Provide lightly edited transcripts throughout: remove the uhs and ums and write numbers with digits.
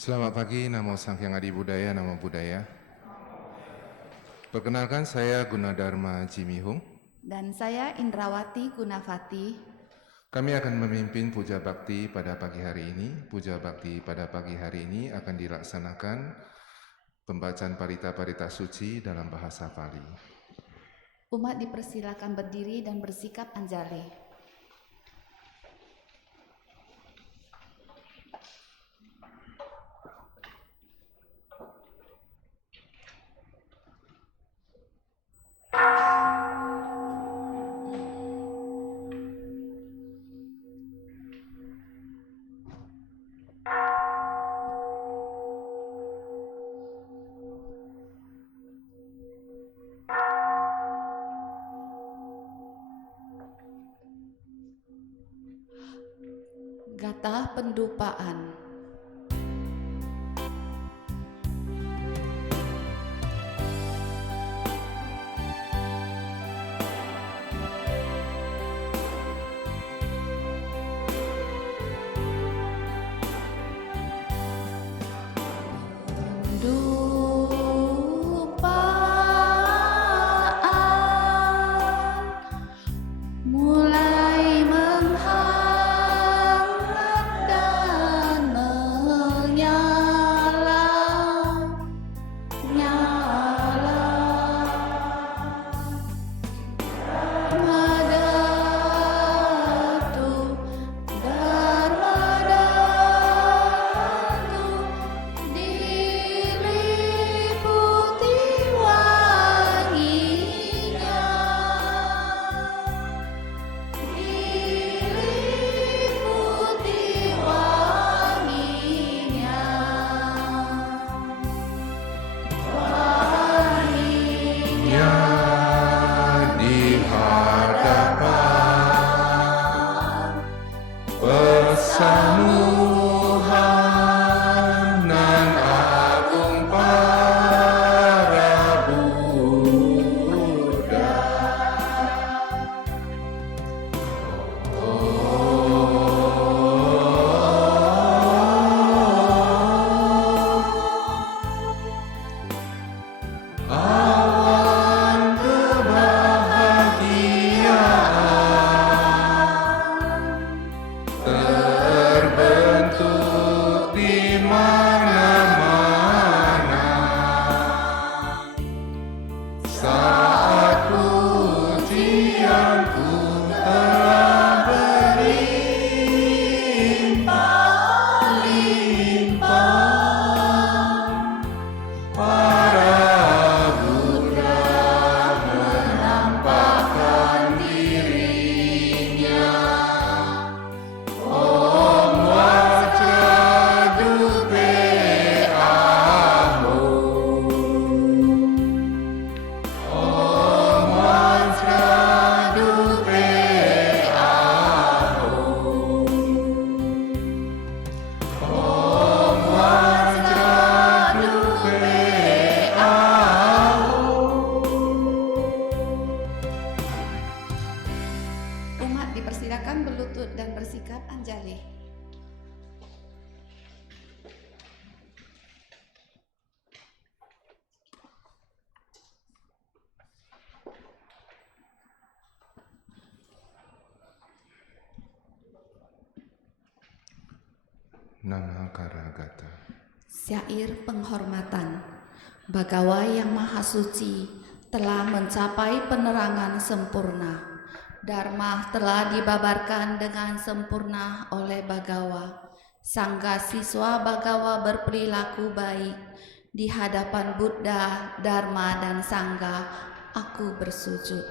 Selamat pagi, Namo Sanghyang Adi Budaya, Namo Buddhaya. Perkenalkan, saya Gunadarma Jimihung. Dan saya Indrawati Gunavati. Kami akan memimpin puja bakti pada pagi hari ini. Puja bakti pada pagi hari ini akan dilaksanakan pembacaan parita-parita suci dalam bahasa Pali. Umat dipersilakan berdiri dan bersikap anjali. Gatah pendupaan. Mulai menghangat dan menyala-nyala. Dharmadhatu, Dharmadhatu, diliputi wanginya. Diliputi wanginya. Ya di hadapan pesamuhan nan agung para Buddha. Awan kebahagiaan terbentuk di mana-mana saat pujianku telah berlimpah-limpah. Para Buddha menampakkan dirinya. Om Vajradupe Aho. Om Vajradupe Aho. Om Vajradupe Aho. Umat dipersilakan berlutut dan bersikap anjali. Nama Karagata. Syair penghormatan. Bagawa yang maha suci telah mencapai penerangan sempurna. Dharma telah dibabarkan dengan sempurna oleh Bagawa. Sangga siswa Bagawa berperilaku baik. Di hadapan Buddha, Dharma, dan Sangga, aku bersujud.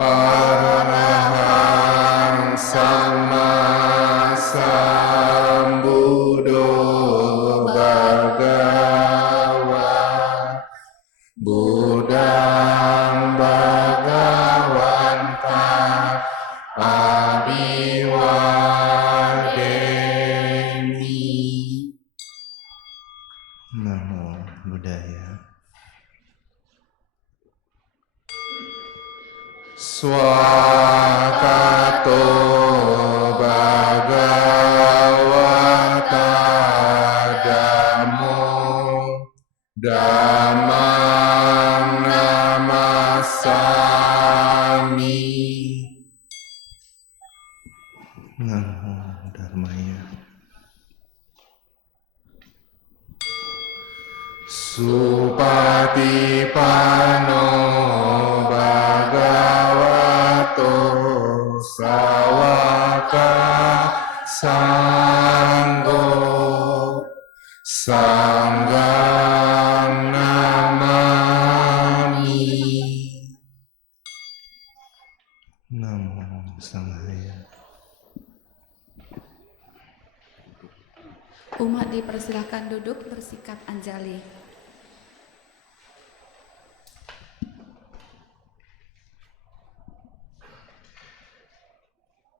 Arahang Sama Sambuddho Bhagawa Buddhang Bhagawanta Abiwademi. Namo Buddhaya. Swakato Bhagavato Sanghaya. Umat dipersilakan duduk bersikap anjali.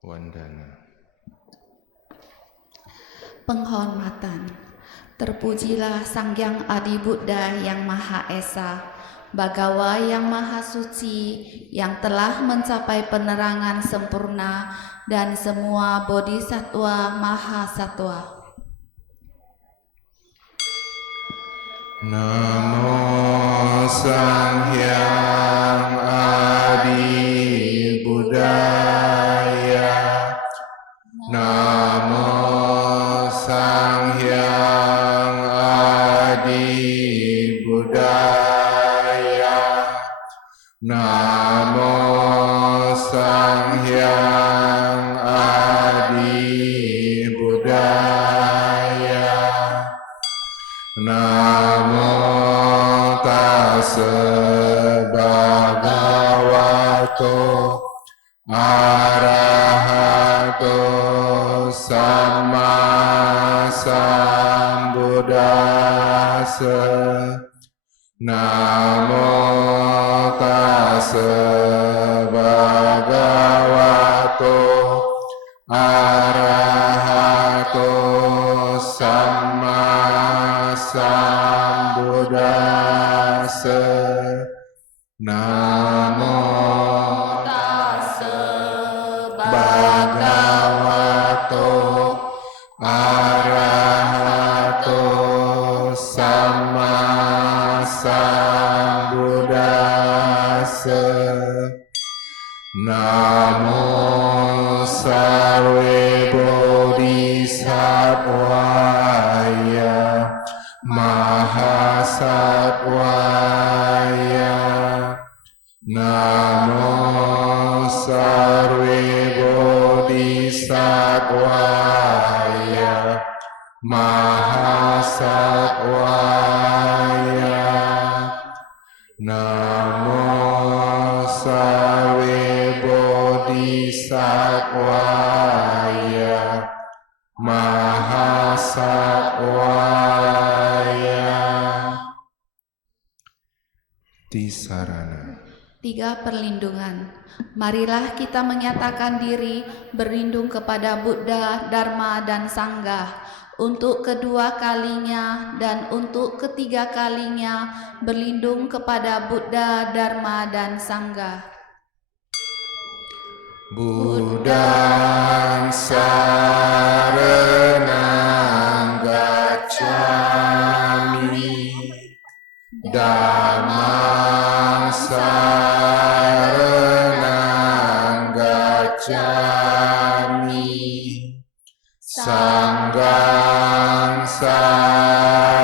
Wandana. Penghormatan. Terpujilah Sang Hyang Adi Buddha yang Maha Esa, Bagawa yang Maha Suci, yang telah mencapai penerangan sempurna, dan semua bodhisatwa Maha Satwa. Namo Sang Hyang Adi Buddhaya. Namo Sang Hyang Adi Buddhaya. Namo Sang Hyang Adi Buddhaya. Namo tassa bhagavato arahato sama sambuddhassa. Namo tassa bhagavato arahato sama sambuddhassa. Namo Tassa bhagavato arahato sama sambuddhassa. Namo sarve bodhisattvaya mahasattvaya. Namo sarve bodhisattvaya mahasattvaya. Namo sarve bodhisattvaya mahasattvaya. Tisarana. 3 perlindungan. Marilah kita menyatakan diri berlindung kepada Buddha, Dharma, dan Sangha untuk kedua kalinya dan untuk ketiga kalinya berlindung kepada Buddha, Dharma, dan Sangha. Buddhaṃ saranang gacchami, Dhammam saranang gacchami, Sangham saranang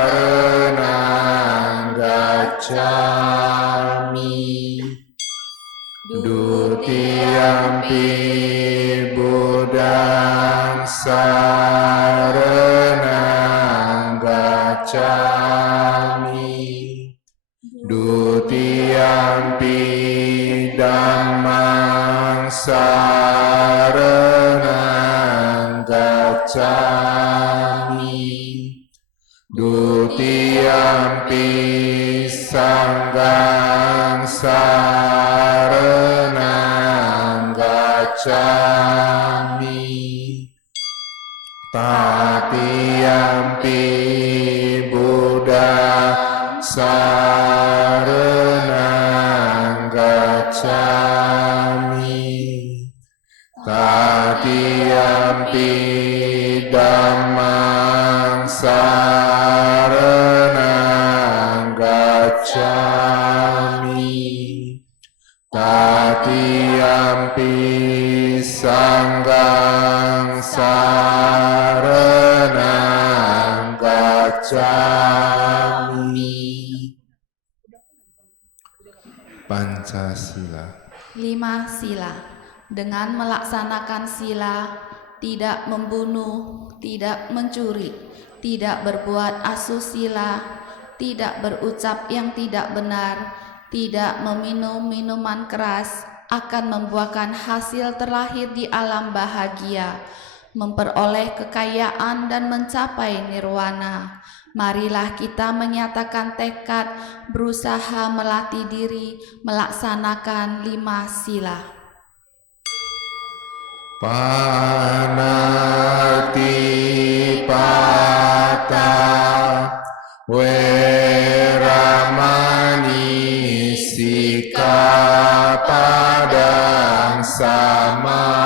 gacchami. Dutiyampi Buddhaṃ saranang gacchami, Dutiyampi Dhammam saranang gacchami, Dutiyampi Sangham saranang gacchami, Tatiyampi Buddhaṃ saranang gacchami, Tatiyampi Dhammam saranang gacchami, Tatiyampi Sangham saranang gacchami. Pancasila. 5 sila. Dengan melaksanakan sila, tidak membunuh, tidak mencuri, tidak berbuat asusila, tidak berucap yang tidak benar, tidak meminum minuman keras, akan membuahkan hasil terlahir di alam bahagia, memperoleh kekayaan dan mencapai nirwana. Marilah kita menyatakan tekad, berusaha melatih diri, melaksanakan 5 sila. Panatipata Weramani Sikapadang Samadhyami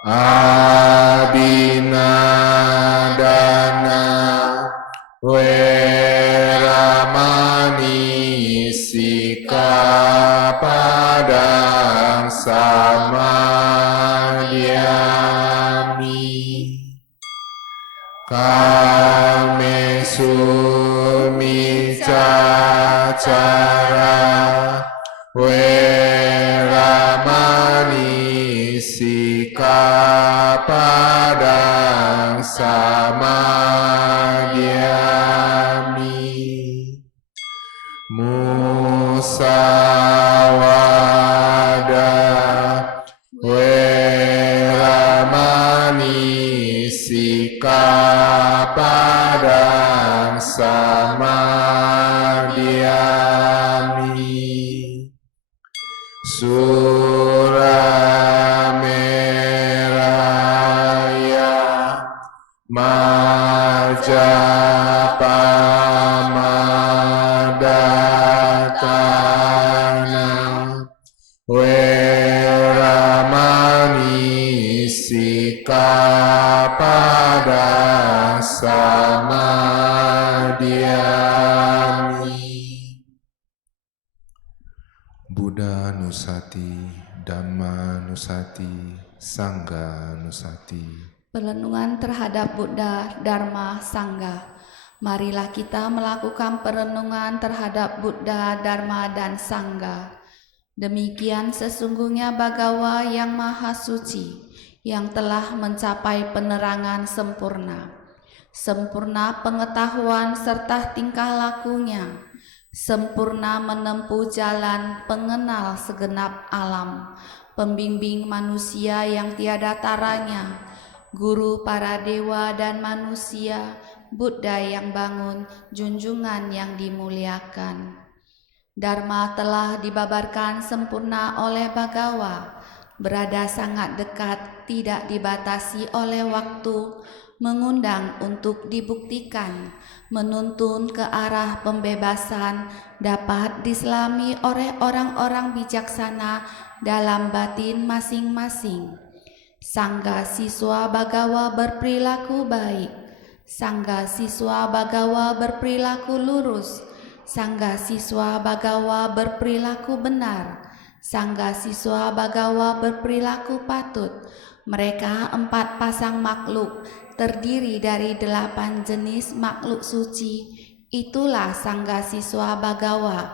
Abhinadana Weramani Sikapadang Samadhyami Kamesu micacara Weramani Sikapadang Samadhyami Musawada Weramani Sikapadang Samadhyami Surameraya Majapahmadakana Weramani Sikapadang Samadhyami Buddha Nusati, Dhamma Nusati, Sangha Nusati. Perenungan terhadap Buddha, Dharma, Sangha. Marilah kita melakukan perenungan terhadap Buddha, Dharma, dan Sangha. Demikian sesungguhnya Bagawa yang Maha Suci, yang telah mencapai penerangan sempurna. Sempurna pengetahuan serta tingkah lakunya. Sempurna menempuh jalan pengenal segenap alam. Pembimbing manusia yang tiada taranya. Guru para dewa dan manusia, Buddha yang bangun, junjungan yang dimuliakan. Dharma telah dibabarkan sempurna oleh Bagawa, berada sangat dekat, tidak dibatasi oleh waktu, mengundang untuk dibuktikan, menuntun ke arah pembebasan, dapat diselami oleh orang-orang bijaksana dalam batin masing-masing. Sangga siswa Bagawa berperilaku baik. Sangga siswa Bagawa berperilaku lurus. Sangga siswa Bagawa berperilaku benar. Sangga siswa Bagawa berperilaku patut. Mereka 4 pasang makhluk, terdiri dari 8 jenis makhluk suci. Itulah sangga siswa Bagawa.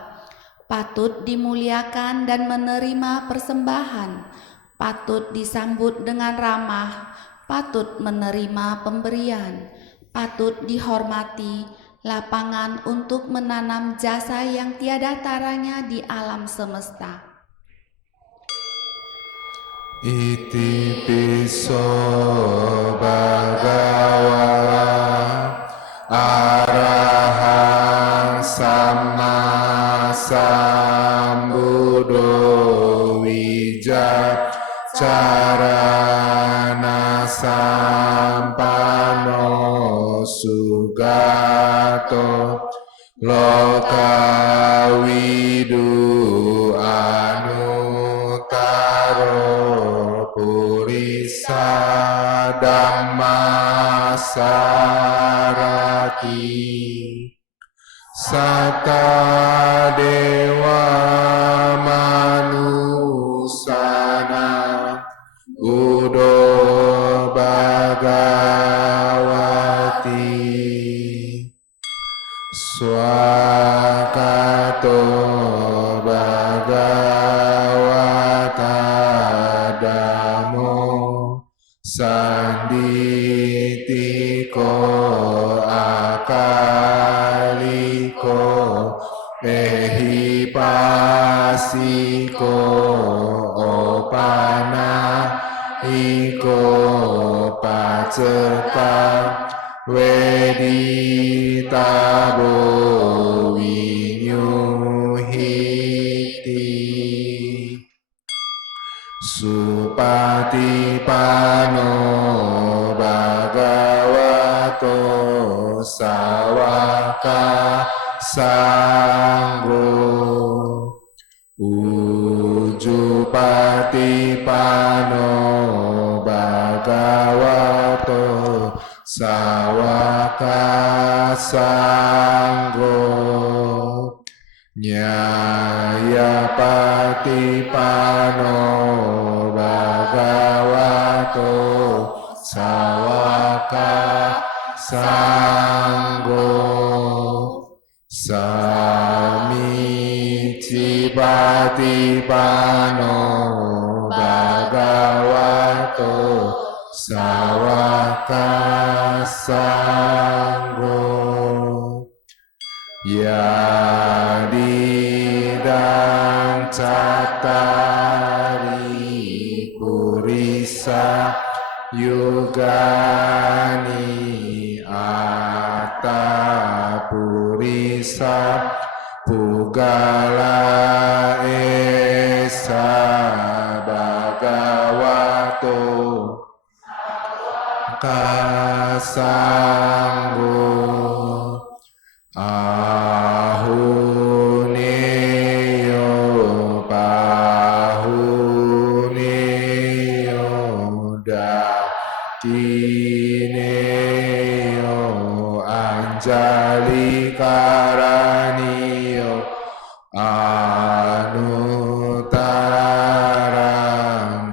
Patut dimuliakan dan menerima persembahan. Patut disambut dengan ramah, patut menerima pemberian, patut dihormati, lapangan untuk menanam jasa yang tiada taranya di alam semesta. Iti piso Bhagawa Arahang Sama Sambuddho Wijacarana Sampano Sugato Lokawidu Anutaro Purisa Dhammasarati Sata Dewa Manusana Udo Bhagavati Swakato Bhagavata Dhammo Sanditiko Akaliko ehi pasiko opana iko paceta weditabo winyuhiti supatipano bhagavato sawaka sanggo ujupatipano bhagavato sawaka sanggo nyayapatipano bhagavato sawaka sanggo samicipatipano bhagavato sawaka sanggo yadidang cattari purisa yugani atta purisa pugala esa bhagavato kasanggo ahuneyo pahuneyo dakineyo anjali karaniyo anutarang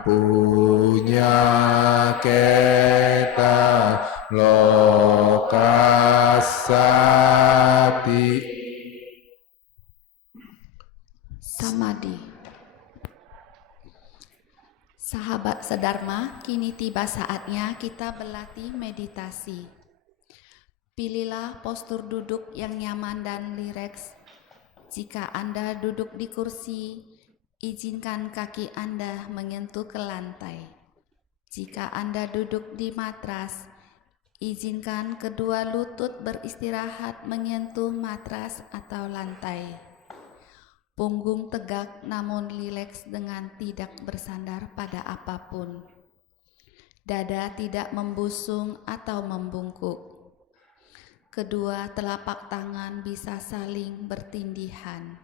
punya keta lokasati Samadhi. Sahabat sedharma, kini tiba saatnya kita berlatih meditasi. Pilihlah postur duduk yang nyaman dan rileks. Jika Anda duduk di kursi, izinkan kaki Anda menyentuh ke lantai. Jika Anda duduk di matras, izinkan kedua lutut beristirahat menyentuh matras atau lantai. Punggung tegak namun rileks dengan tidak bersandar pada apapun. Dada tidak membusung atau membungkuk. Kedua telapak tangan bisa saling bertindihan.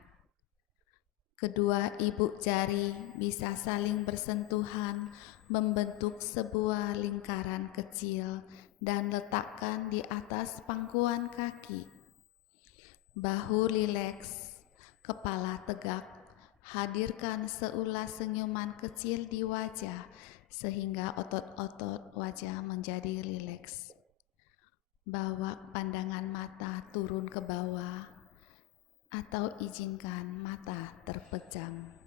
Kedua ibu jari bisa saling bersentuhan, membentuk sebuah lingkaran kecil dan letakkan di atas pangkuan kaki. Bahu rileks, kepala tegak, hadirkan seulas senyuman kecil di wajah sehingga otot-otot wajah menjadi rileks. Bawa pandangan mata turun ke bawah atau izinkan mata terpejam.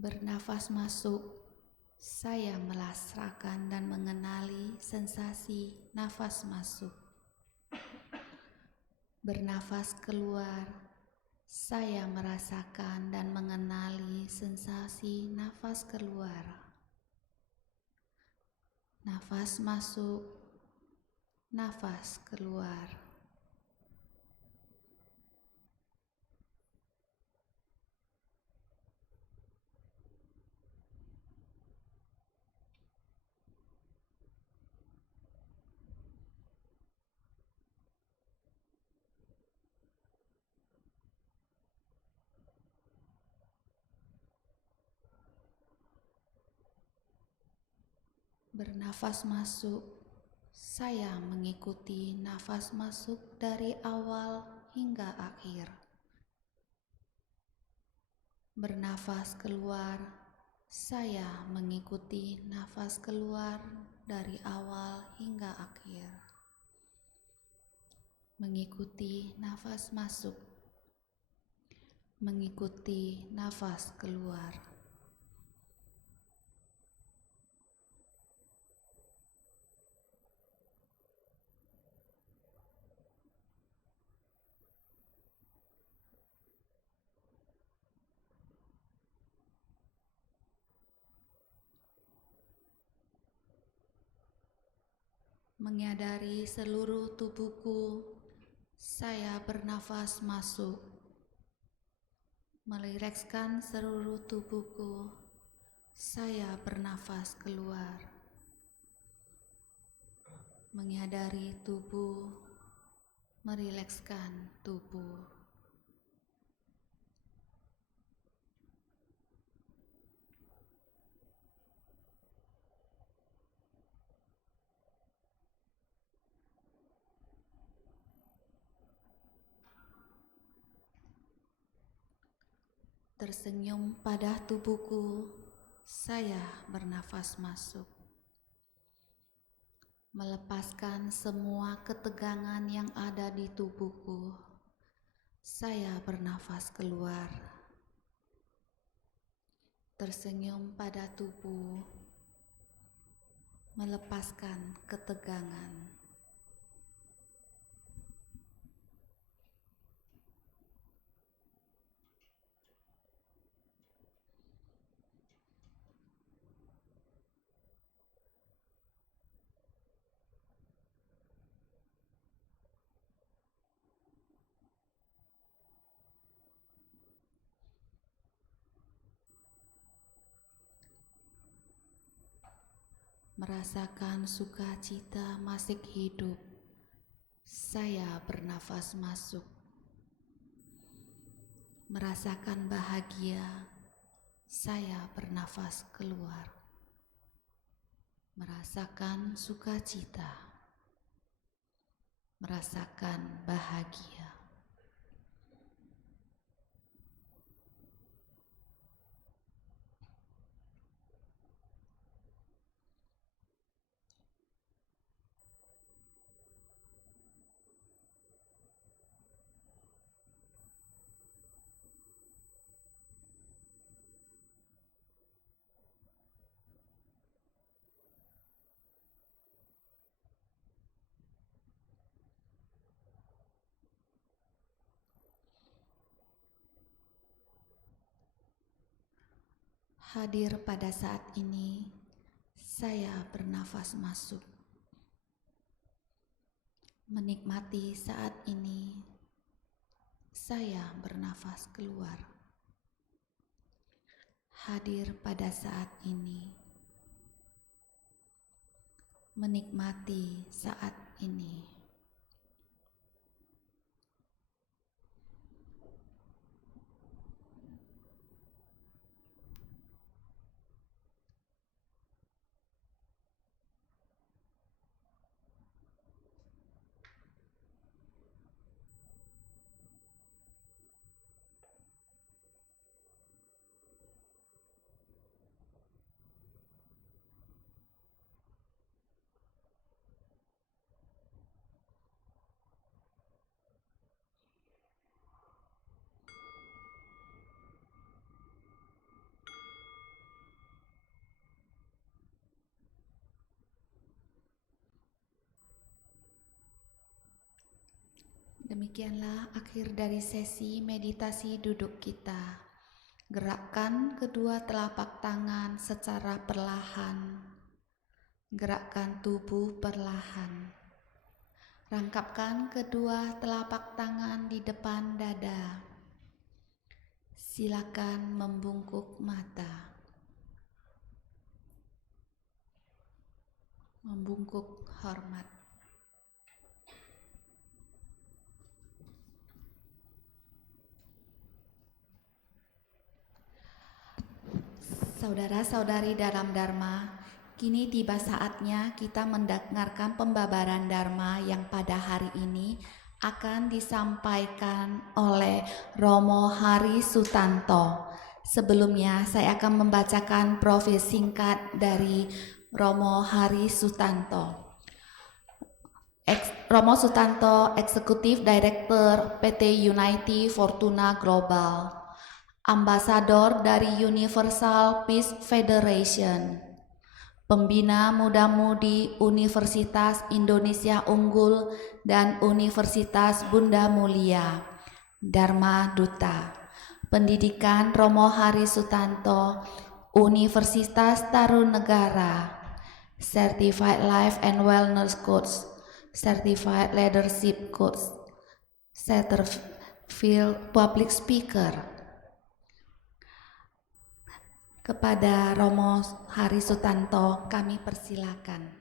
Bernafas masuk, saya merasakan dan mengenali sensasi nafas masuk. Bernafas keluar, saya merasakan dan mengenali sensasi nafas keluar. Nafas masuk, nafas keluar. Bernafas masuk, saya mengikuti nafas masuk dari awal hingga akhir. Bernafas keluar, Saya mengikuti nafas keluar dari awal hingga akhir. Mengikuti nafas masuk. Mengikuti nafas keluar. Menyadari seluruh tubuhku, saya bernafas masuk. Merilekskan seluruh tubuhku, saya bernafas keluar. Menyadari tubuh, merilekskan tubuh. Tersenyum pada tubuhku, saya bernafas masuk. Melepaskan semua ketegangan yang ada di tubuhku, saya bernafas keluar. Tersenyum pada tubuh, melepaskan ketegangan. Merasakan sukacita masih hidup, saya bernafas masuk. Merasakan bahagia, saya bernafas keluar. Merasakan sukacita, merasakan bahagia. Hadir pada saat ini, saya bernafas masuk. Menikmati saat ini, saya bernafas keluar. Hadir pada saat ini, menikmati saat ini. Demikianlah akhir dari sesi meditasi duduk kita. Gerakkan kedua telapak tangan secara perlahan. Gerakkan tubuh perlahan. Rangkapkan kedua telapak tangan di depan dada. Silakan membungkuk mata. Membungkuk hormat. Saudara-saudari dalam Dharma, kini tiba saatnya kita mendengarkan pembabaran Dharma yang pada hari ini akan disampaikan oleh Romo Hari Sutanto. Sebelumnya saya akan membacakan profil singkat dari Romo Hari Sutanto. Romo Sutanto, Eksekutif Director PT Unity Fortuna Global, Ambasador dari Universal Peace Federation, Pembina Muda-Mudi Universitas Indonesia Unggul dan Universitas Bunda Mulia, Dharma Duta. Pendidikan Romo Hari Sutanto, Universitas Tarunnegara, Certified Life and Wellness Coach, Certified Leadership Coach, Certified Public Speaker. Kepada Romo Hari Sutanto kami persilakan.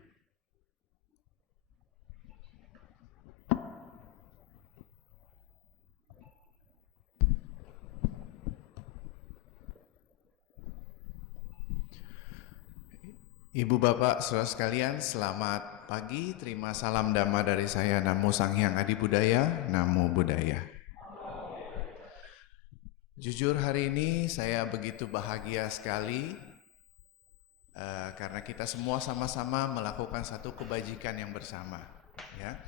Ibu Bapak Saudara sekalian, selamat pagi. Terima salam Dhamma dari saya, Namo Sang Hyang Adi Budaya, Namo Buddhaya. Jujur hari ini saya begitu bahagia sekali karena kita semua sama-sama melakukan satu kebajikan yang bersama. Ya,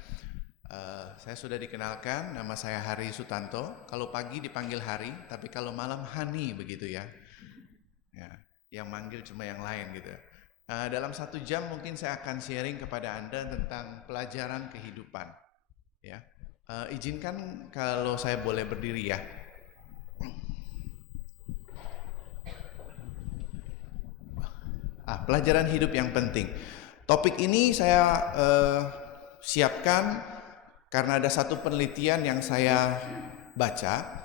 saya sudah dikenalkan, nama saya Hari Sutanto. Kalau pagi dipanggil Hari, tapi kalau malam Hani begitu ya. Ya, yang manggil cuma yang lain gitu. Dalam 1 jam mungkin saya akan sharing kepada Anda tentang pelajaran kehidupan. Ya, izinkan kalau saya boleh berdiri ya. Pelajaran hidup yang penting. Topik ini saya siapkan karena ada satu penelitian yang saya baca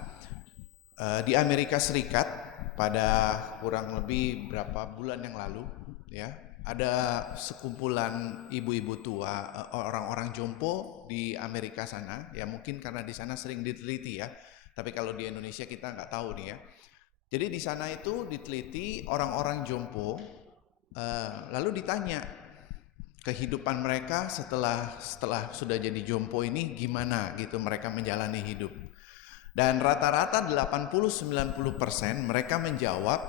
di Amerika Serikat pada kurang lebih berapa bulan yang lalu. Ya, ada sekumpulan ibu-ibu tua, orang-orang jompo di Amerika sana. Ya mungkin karena di sana sering diteliti ya. Tapi kalau di Indonesia kita nggak tahu nih ya. Jadi di sana itu diteliti orang-orang jompo, lalu ditanya kehidupan mereka setelah sudah jadi jompo ini gimana gitu mereka menjalani hidup. Dan rata-rata 80-90% mereka menjawab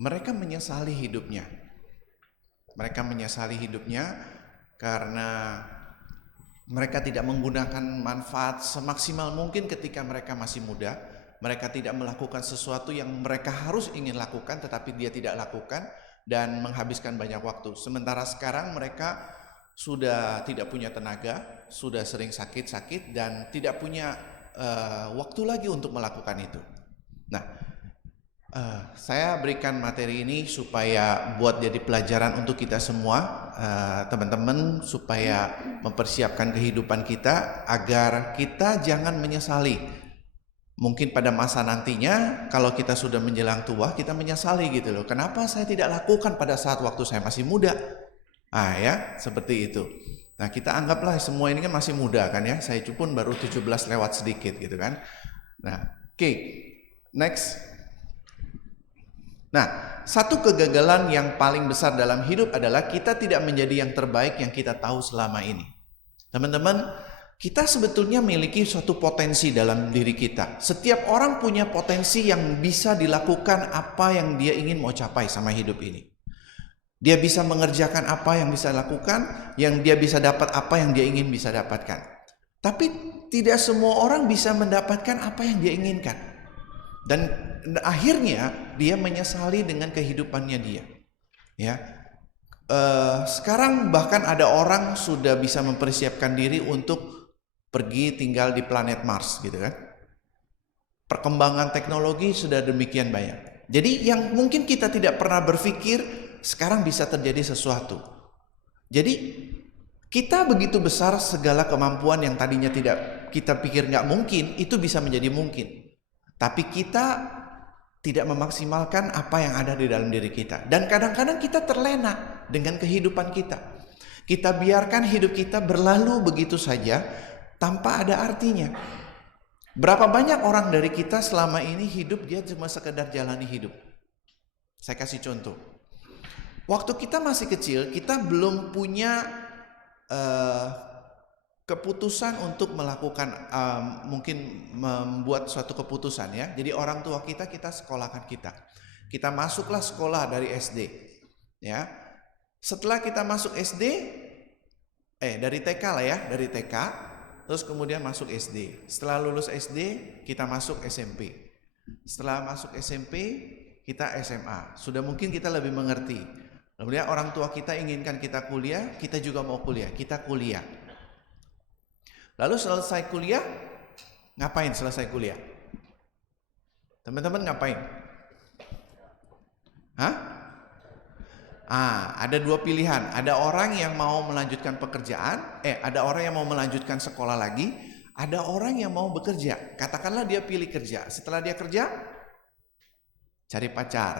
mereka menyesali hidupnya. Mereka menyesali hidupnya karena mereka tidak menggunakan manfaat semaksimal mungkin ketika mereka masih muda. Mereka tidak melakukan sesuatu yang mereka harus ingin lakukan tetapi dia tidak lakukan dan menghabiskan banyak waktu. Sementara sekarang mereka sudah tidak punya tenaga, sudah sering sakit-sakit dan tidak punya waktu lagi untuk melakukan itu. Nah, saya berikan materi ini supaya buat jadi pelajaran untuk kita semua, teman-teman, supaya mempersiapkan kehidupan kita agar kita jangan menyesali. Mungkin pada masa nantinya kalau kita sudah menjelang tua kita menyesali gitu loh. Kenapa saya tidak lakukan pada saat waktu saya masih muda? Ya, seperti itu. Nah, kita anggaplah semua ini kan masih muda kan ya. Saya pun baru 17 lewat sedikit gitu kan. Nah, oke. Next. Nah, satu kegagalan yang paling besar dalam hidup adalah kita tidak menjadi yang terbaik yang kita tahu selama ini. Teman-teman, kita sebetulnya memiliki suatu potensi dalam diri kita. Setiap orang punya potensi yang bisa dilakukan apa yang dia ingin mau capai sama hidup ini. Dia bisa mengerjakan apa yang bisa lakukan, yang dia bisa dapat apa yang dia ingin bisa dapatkan. Tapi tidak semua orang bisa mendapatkan apa yang dia inginkan. Dan akhirnya dia menyesali dengan kehidupannya dia. Ya, sekarang bahkan ada orang sudah bisa mempersiapkan diri untuk pergi tinggal di planet Mars, gitu kan? Perkembangan teknologi sudah demikian banyak. Jadi yang mungkin kita tidak pernah berpikir sekarang bisa terjadi sesuatu. Jadi kita begitu besar segala kemampuan yang tadinya tidak kita pikir nggak mungkin itu bisa menjadi mungkin. Tapi kita tidak memaksimalkan apa yang ada di dalam diri kita. Dan kadang-kadang kita terlena dengan kehidupan kita. Kita biarkan hidup kita berlalu begitu saja tanpa ada artinya. Berapa banyak orang dari kita selama ini hidup dia cuma sekedar jalani hidup. Saya kasih contoh. Waktu kita masih kecil, kita belum punya keputusan untuk melakukan mungkin membuat suatu keputusan ya. Jadi orang tua kita sekolahkan kita. Kita masuklah sekolah dari SD. Ya. Setelah kita masuk SD, dari TK lah ya, dari TK, terus kemudian masuk SD. Setelah lulus SD, kita masuk SMP. Setelah masuk SMP, kita SMA. Sudah mungkin kita lebih mengerti. Kemudian orang tua kita inginkan kita kuliah, kita juga mau kuliah, kita kuliah. Lalu selesai kuliah, ngapain selesai kuliah? Teman-teman ngapain? Hah? Ada dua pilihan. Ada orang yang mau melanjutkan pekerjaan, ada orang yang mau melanjutkan sekolah lagi, ada orang yang mau bekerja. Katakanlah dia pilih kerja. Setelah dia kerja, cari pacar.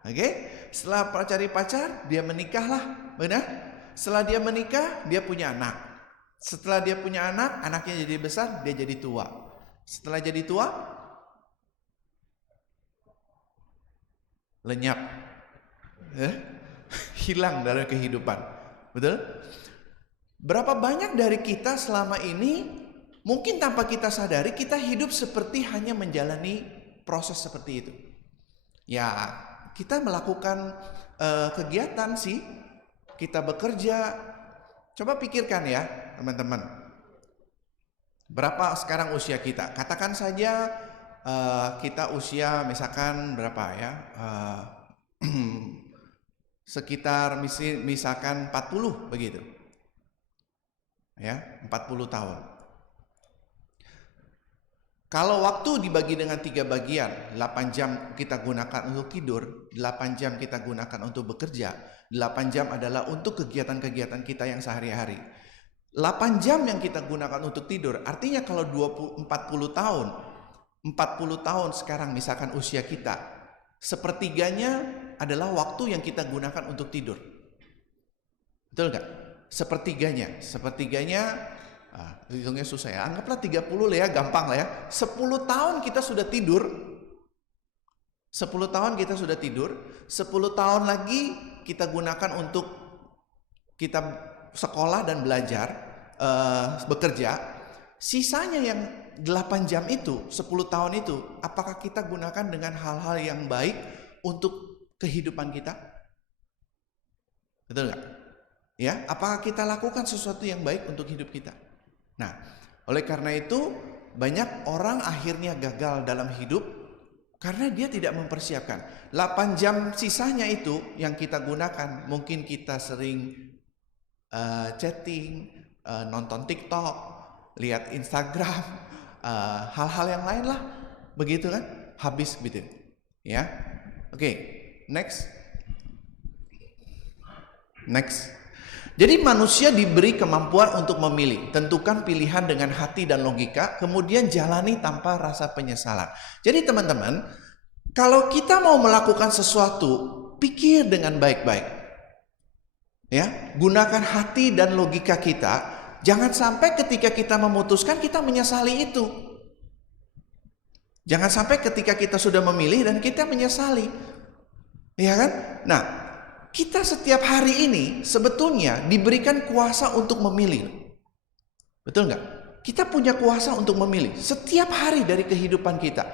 Oke? Setelah cari pacar, dia menikahlah, benar? Setelah dia menikah, dia punya anak. Setelah dia punya anak, anaknya jadi besar, dia jadi tua. Setelah jadi tua, lenyap. Hilang dari kehidupan. Betul? Berapa banyak dari kita selama ini mungkin tanpa kita sadari kita hidup seperti hanya menjalani proses seperti itu. Ya, kita melakukan kegiatan sih, kita bekerja. Coba pikirkan ya, teman-teman. Berapa sekarang usia kita? Katakan saja kita usia misalkan berapa ya? Sekitar misalkan 40 begitu. Ya, 40 tahun. Kalau waktu dibagi dengan 3 bagian, 8 jam kita gunakan untuk tidur, 8 jam kita gunakan untuk bekerja, 8 jam adalah untuk kegiatan-kegiatan kita yang sehari-hari. 8 jam yang kita gunakan untuk tidur, artinya kalau 40 tahun sekarang misalkan usia kita, sepertiganya adalah waktu yang kita gunakan untuk tidur. Betul nggak? Sepertiganya, hitungnya susah ya. Anggaplah 30 lah ya, gampang lah ya. 10 tahun kita sudah tidur. 10 tahun kita sudah tidur. 10 tahun lagi kita gunakan untuk kita sekolah dan belajar, bekerja. Sisanya yang 8 jam itu, 10 tahun itu, apakah kita gunakan dengan hal-hal yang baik untuk kehidupan kita? Betul nggak? Ya, apakah kita lakukan sesuatu yang baik untuk hidup kita? Nah, oleh karena itu banyak orang akhirnya gagal dalam hidup karena dia tidak mempersiapkan. 8 jam sisanya itu yang kita gunakan, mungkin kita sering chatting, nonton TikTok, lihat Instagram, hal-hal yang lain lah, begitu kan? Habis gitu, ya. Oke. Next. Jadi manusia diberi kemampuan untuk memilih. Tentukan pilihan dengan hati dan logika, kemudian jalani tanpa rasa penyesalan. Jadi teman-teman, kalau kita mau melakukan sesuatu, pikir dengan baik-baik. Ya, gunakan hati dan logika kita. Jangan sampai ketika kita memutuskan kita menyesali itu. Jangan sampai ketika kita sudah memilih dan kita menyesali. Ya kan? Nah, kita setiap hari ini sebetulnya diberikan kuasa untuk memilih. Betul nggak? Kita punya kuasa untuk memilih setiap hari dari kehidupan kita.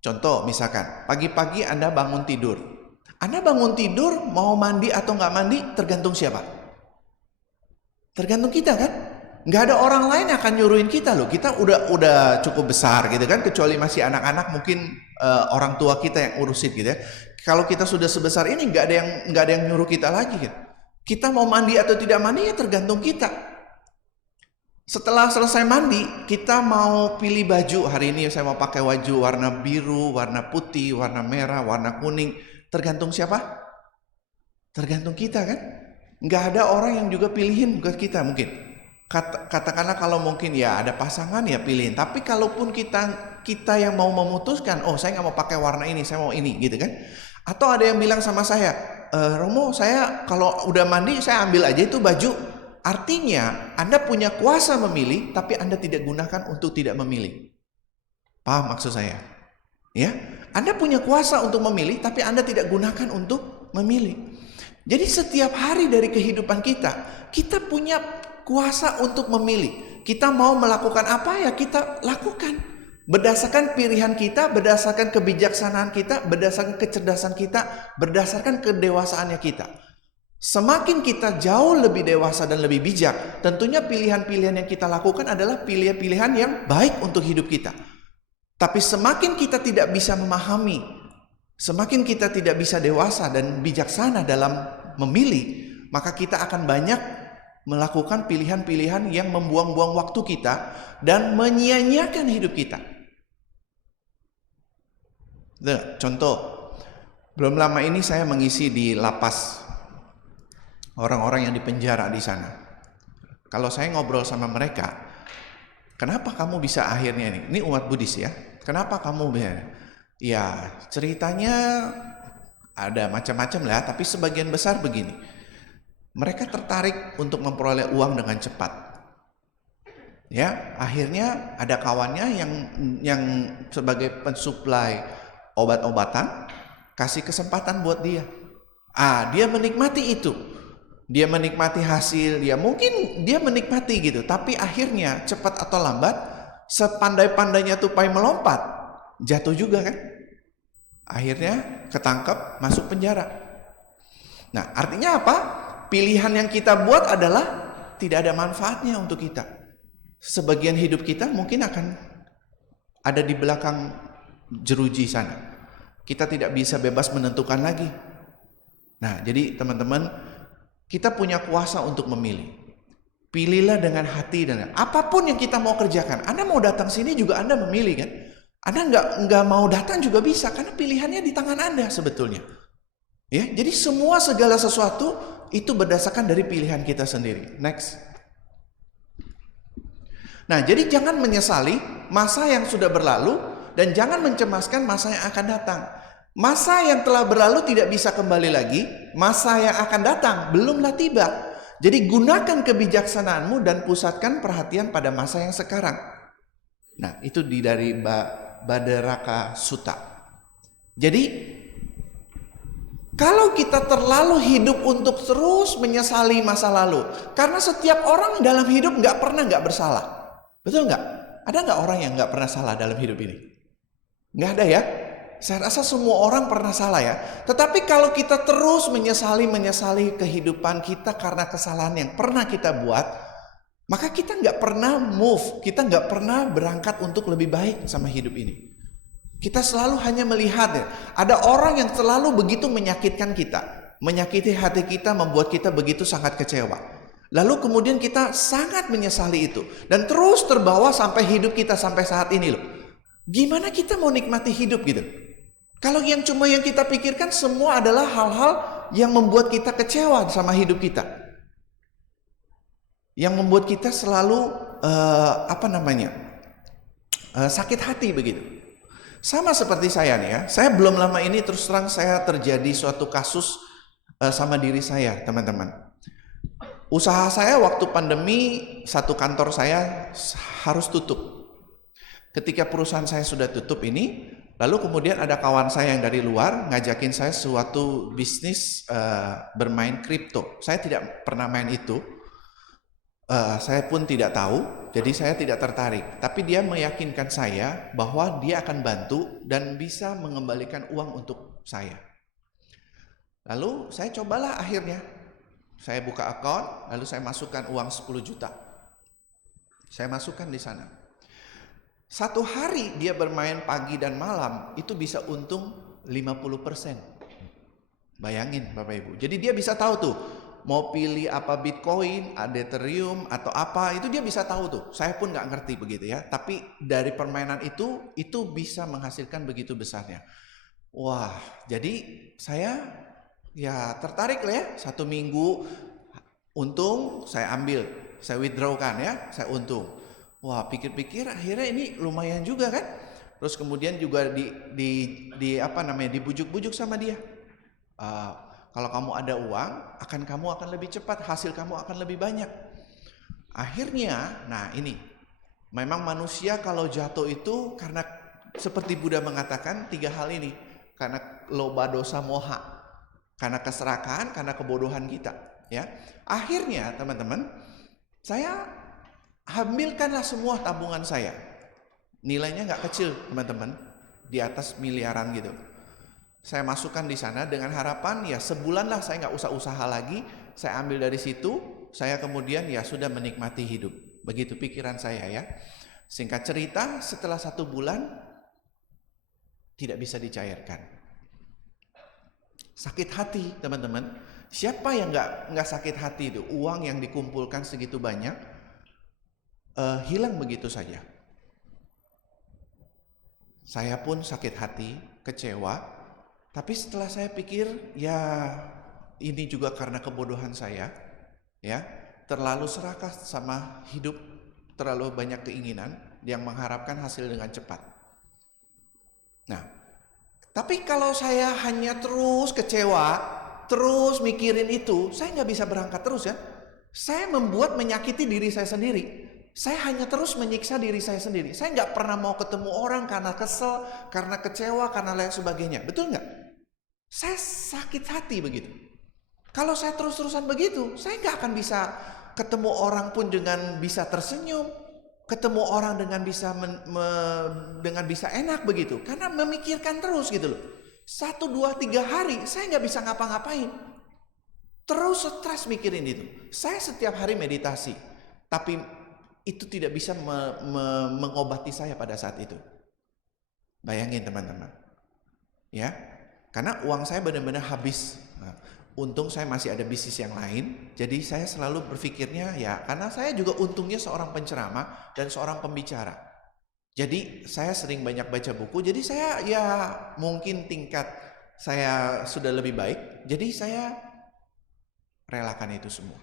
Contoh misalkan, pagi-pagi Anda bangun tidur. Anda bangun tidur mau mandi atau nggak mandi tergantung siapa? Tergantung kita kan? Nggak ada orang lain yang akan nyuruhin kita loh. Kita udah cukup besar gitu kan, kecuali masih anak-anak mungkin orang tua kita yang urusin gitu ya. Kalau kita sudah sebesar ini nggak ada yang nyuruh kita lagi kan. Kita mau mandi atau tidak mandi ya tergantung kita. Setelah selesai mandi, kita mau pilih baju. Hari ini saya mau pakai baju warna biru, warna putih, warna merah, warna kuning. Tergantung siapa? Tergantung kita kan. Nggak ada orang yang juga pilihin buat kita mungkin. Katakanlah kalau mungkin ya ada pasangan ya pilihin. Tapi kalaupun kita yang mau memutuskan, oh saya nggak mau pakai warna ini, saya mau ini gitu kan. Atau ada yang bilang sama saya, Romo saya kalau udah mandi saya ambil aja itu baju. Artinya Anda punya kuasa memilih, tapi Anda tidak gunakan untuk tidak memilih. Paham maksud saya? Ya, Anda punya kuasa untuk memilih, tapi Anda tidak gunakan untuk memilih. Jadi setiap hari dari kehidupan kita punya kuasa untuk memilih. Kita mau melakukan apa ya kita lakukan. Berdasarkan pilihan kita, berdasarkan kebijaksanaan kita, berdasarkan kecerdasan kita, berdasarkan kedewasaannya kita. Semakin kita jauh lebih dewasa dan lebih bijak, tentunya pilihan-pilihan yang kita lakukan adalah pilihan-pilihan yang baik untuk hidup kita. Tapi semakin kita tidak bisa memahami, semakin kita tidak bisa dewasa dan bijaksana dalam memilih, maka kita akan banyak melakukan pilihan-pilihan yang membuang-buang waktu kita dan menyia-nyiakan hidup kita. Contoh, belum lama ini saya mengisi di lapas orang-orang yang dipenjara di sana. Kalau saya ngobrol sama mereka, kenapa kamu bisa akhirnya ini umat Buddhis ya, kenapa kamu bisa? Ya ceritanya ada macam-macam lah, tapi sebagian besar begini. Mereka tertarik untuk memperoleh uang dengan cepat. Ya, akhirnya ada kawannya yang sebagai pensuplai obat-obatan kasih kesempatan buat dia. Dia menikmati itu. Dia menikmati hasil, mungkin dia menikmati gitu, tapi akhirnya cepat atau lambat sepandai-pandainya tupai melompat, jatuh juga kan? Akhirnya ketangkep, masuk penjara. Nah, artinya apa? Pilihan yang kita buat adalah tidak ada manfaatnya untuk kita. Sebagian hidup kita mungkin akan ada di belakang jeruji sana. Kita tidak bisa bebas menentukan lagi. Nah, jadi teman-teman, kita punya kuasa untuk memilih. Pilihlah dengan hati dan apapun yang kita mau kerjakan. Anda mau datang sini juga Anda memilih kan? Anda nggak mau datang juga bisa karena pilihannya di tangan Anda sebetulnya. Ya, jadi segala sesuatu itu berdasarkan dari pilihan kita sendiri. Next. Nah, jadi jangan menyesali masa yang sudah berlalu dan jangan mencemaskan masa yang akan datang. Masa yang telah berlalu tidak bisa kembali lagi, masa yang akan datang belumlah tiba. Jadi gunakan kebijaksanaanmu dan pusatkan perhatian pada masa yang sekarang. Nah, itu dari Badaraka Sutta. Jadi kalau kita terlalu hidup untuk terus menyesali masa lalu, karena setiap orang dalam hidup nggak pernah nggak bersalah, betul nggak? Ada nggak orang yang nggak pernah salah dalam hidup ini? Nggak ada ya. Saya rasa semua orang pernah salah ya. Tetapi kalau kita terus menyesali kehidupan kita karena kesalahan yang pernah kita buat, maka kita nggak pernah move, kita nggak pernah berangkat untuk lebih baik sama hidup ini. Kita selalu hanya melihat ya, ada orang yang selalu begitu menyakitkan kita, menyakiti hati kita, membuat kita begitu sangat kecewa. Lalu kemudian kita sangat menyesali itu dan terus terbawa sampai hidup kita sampai saat ini loh. Gimana kita mau nikmati hidup gitu? Kalau yang kita pikirkan semua adalah hal-hal yang membuat kita kecewa sama hidup kita. Yang membuat kita selalu sakit hati begitu. Sama seperti saya nih ya. Saya belum lama ini terus terang saya terjadi suatu kasus sama diri saya, teman-teman. Usaha saya waktu pandemi, satu kantor saya harus tutup. Ketika perusahaan saya sudah tutup ini, lalu kemudian ada kawan saya yang dari luar ngajakin saya suatu bisnis bermain kripto. Saya tidak pernah main itu. Saya pun tidak tahu, jadi saya tidak tertarik. Tapi dia meyakinkan saya bahwa dia akan bantu dan bisa mengembalikan uang untuk saya. Lalu saya cobalah akhirnya. Saya buka account, lalu saya masukkan uang 10 juta. Saya masukkan di sana. Satu hari dia bermain pagi dan malam, itu bisa untung 50%. Bayangin Bapak Ibu. Jadi dia bisa tahu tuh, mau pilih apa Bitcoin, Ethereum atau apa, itu dia bisa tahu tuh. Saya pun nggak ngerti begitu ya. Tapi dari permainan itu bisa menghasilkan begitu besarnya. Wah, jadi saya ya tertarik lah ya. 1 minggu untung saya ambil, saya withdrawkan ya, saya untung. Wah, pikir-pikir akhirnya ini lumayan juga kan. Terus kemudian juga dibujuk-bujuk sama dia. Kalau kamu ada uang, kamu akan lebih cepat, hasil kamu akan lebih banyak. Akhirnya, nah ini, memang manusia kalau jatuh itu karena seperti Buddha mengatakan 3 hal ini. Karena loba dosa moha, karena keserakahan, karena kebodohan kita. Ya, akhirnya teman-teman, Saya ambilkanlah semua tabungan saya. Nilainya nggak kecil teman-teman, di atas miliaran gitu. Saya masukkan di sana dengan harapan ya sebulan lah saya nggak usah usaha lagi. Saya ambil dari situ, saya kemudian ya sudah menikmati hidup. Begitu pikiran saya ya. Singkat cerita, setelah 1 bulan tidak bisa dicairkan. Sakit hati teman-teman. Siapa yang nggak sakit hati itu? Uang yang dikumpulkan segitu banyak hilang begitu saja. Saya pun sakit hati, kecewa. Tapi setelah saya pikir, ya ini juga karena kebodohan saya, ya terlalu serakah sama hidup, terlalu banyak keinginan yang mengharapkan hasil dengan cepat. Nah, tapi kalau saya hanya terus kecewa, terus mikirin itu, saya nggak bisa berangkat terus ya. Saya menyakiti diri saya sendiri. Saya hanya terus menyiksa diri saya sendiri. Saya nggak pernah mau ketemu orang karena kesel, karena kecewa, karena lain sebagainya. Betul nggak? Saya sakit hati begitu. Kalau saya terus-terusan begitu, saya nggak akan bisa ketemu orang pun dengan bisa tersenyum, ketemu orang dengan bisa dengan bisa enak begitu. Karena memikirkan terus gitu loh. 1, 2, 3 hari saya nggak bisa ngapa-ngapain. Terus stres mikirin itu. Saya setiap hari meditasi, tapi itu tidak bisa mengobati saya pada saat itu. Bayangin teman-teman, ya, karena uang saya benar-benar habis. Nah, untung saya masih ada bisnis yang lain, jadi saya selalu berpikirnya ya, karena saya juga untungnya seorang penceramah dan seorang pembicara. Jadi saya sering banyak baca buku, jadi saya ya mungkin tingkat saya sudah lebih baik, jadi saya relakan itu semua.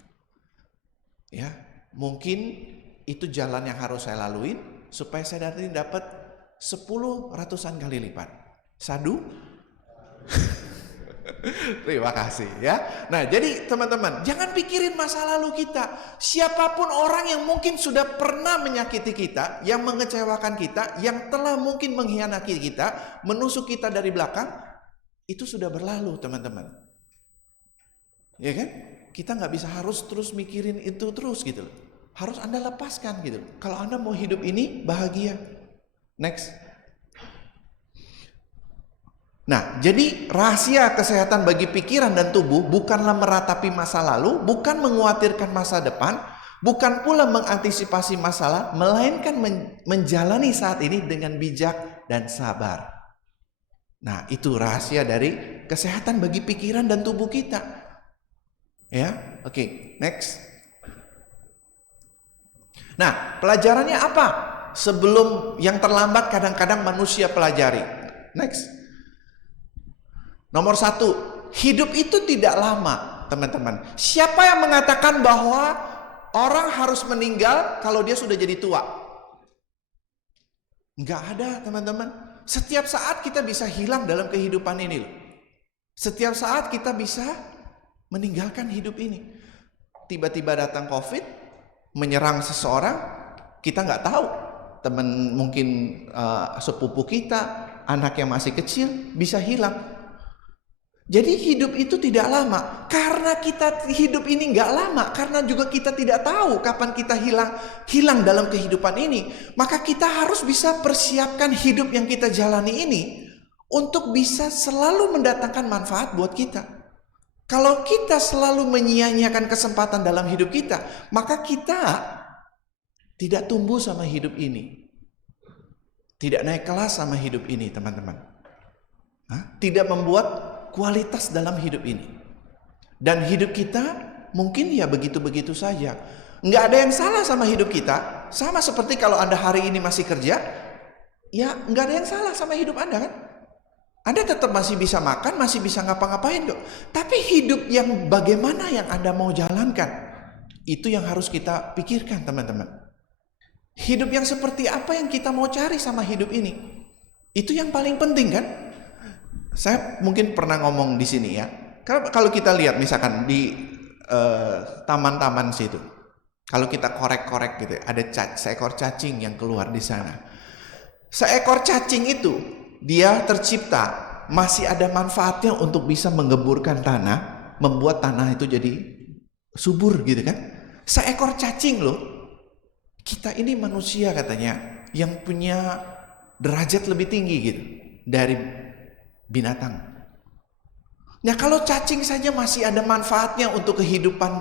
Ya, mungkin itu jalan yang harus saya laluin supaya saya nanti dapat 10 ratusan kali lipat. Sadu? Terima kasih ya. Nah, jadi teman-teman, jangan pikirin masa lalu kita. Siapapun orang yang mungkin sudah pernah menyakiti kita, yang mengecewakan kita, yang telah mungkin mengkhianati kita, menusuk kita dari belakang, itu sudah berlalu teman-teman. Ya kan? Kita nggak bisa harus terus mikirin itu terus gitu loh. Harus Anda lepaskan gitu. Kalau Anda mau hidup ini bahagia. Next. Nah, jadi rahasia kesehatan bagi pikiran dan tubuh bukanlah meratapi masa lalu, bukan mengkhawatirkan masa depan, bukan pula mengantisipasi masalah, melainkan menjalani saat ini dengan bijak dan sabar. Nah, itu rahasia dari kesehatan bagi pikiran dan tubuh kita. Ya, oke, next. Nah, pelajarannya apa? Sebelum yang terlambat kadang-kadang manusia pelajari. Next. Nomor 1, hidup itu tidak lama, teman-teman. Siapa yang mengatakan bahwa orang harus meninggal kalau dia sudah jadi tua? Enggak ada, teman-teman. Setiap saat kita bisa hilang dalam kehidupan ini loh. Setiap saat kita bisa meninggalkan hidup ini. Tiba-tiba datang COVID, menyerang seseorang, kita nggak tahu. Teman mungkin sepupu kita, anak yang masih kecil bisa hilang. Jadi hidup itu tidak lama. Karena kita hidup ini nggak lama, karena juga kita tidak tahu kapan kita hilang dalam kehidupan ini, maka kita harus bisa persiapkan hidup yang kita jalani ini untuk bisa selalu mendatangkan manfaat buat kita. Kalau kita selalu menyia-nyiakan kesempatan dalam hidup kita, maka kita tidak tumbuh sama hidup ini. Tidak naik kelas sama hidup ini, teman-teman. Tidak membuat kualitas dalam hidup ini. Dan hidup kita mungkin ya begitu-begitu saja. Nggak ada yang salah sama hidup kita. Sama seperti kalau Anda hari ini masih kerja, ya nggak ada yang salah sama hidup Anda kan. Anda tetap masih bisa makan, masih bisa ngapa-ngapain kok. Tapi hidup yang bagaimana yang Anda mau jalankan, itu yang harus kita pikirkan teman-teman. Hidup yang seperti apa yang kita mau cari sama hidup ini, itu yang paling penting kan. Saya mungkin pernah ngomong di sini ya. Kalau kita lihat misalkan di taman-taman situ, kalau kita korek-korek gitu, ada seekor cacing yang keluar di sana. Seekor cacing itu dia tercipta masih ada manfaatnya untuk bisa menggemburkan tanah, membuat tanah itu jadi subur gitu kan. Seekor cacing loh. Kita ini manusia katanya yang punya derajat lebih tinggi gitu dari binatang. Nah, kalau cacing saja masih ada manfaatnya untuk kehidupan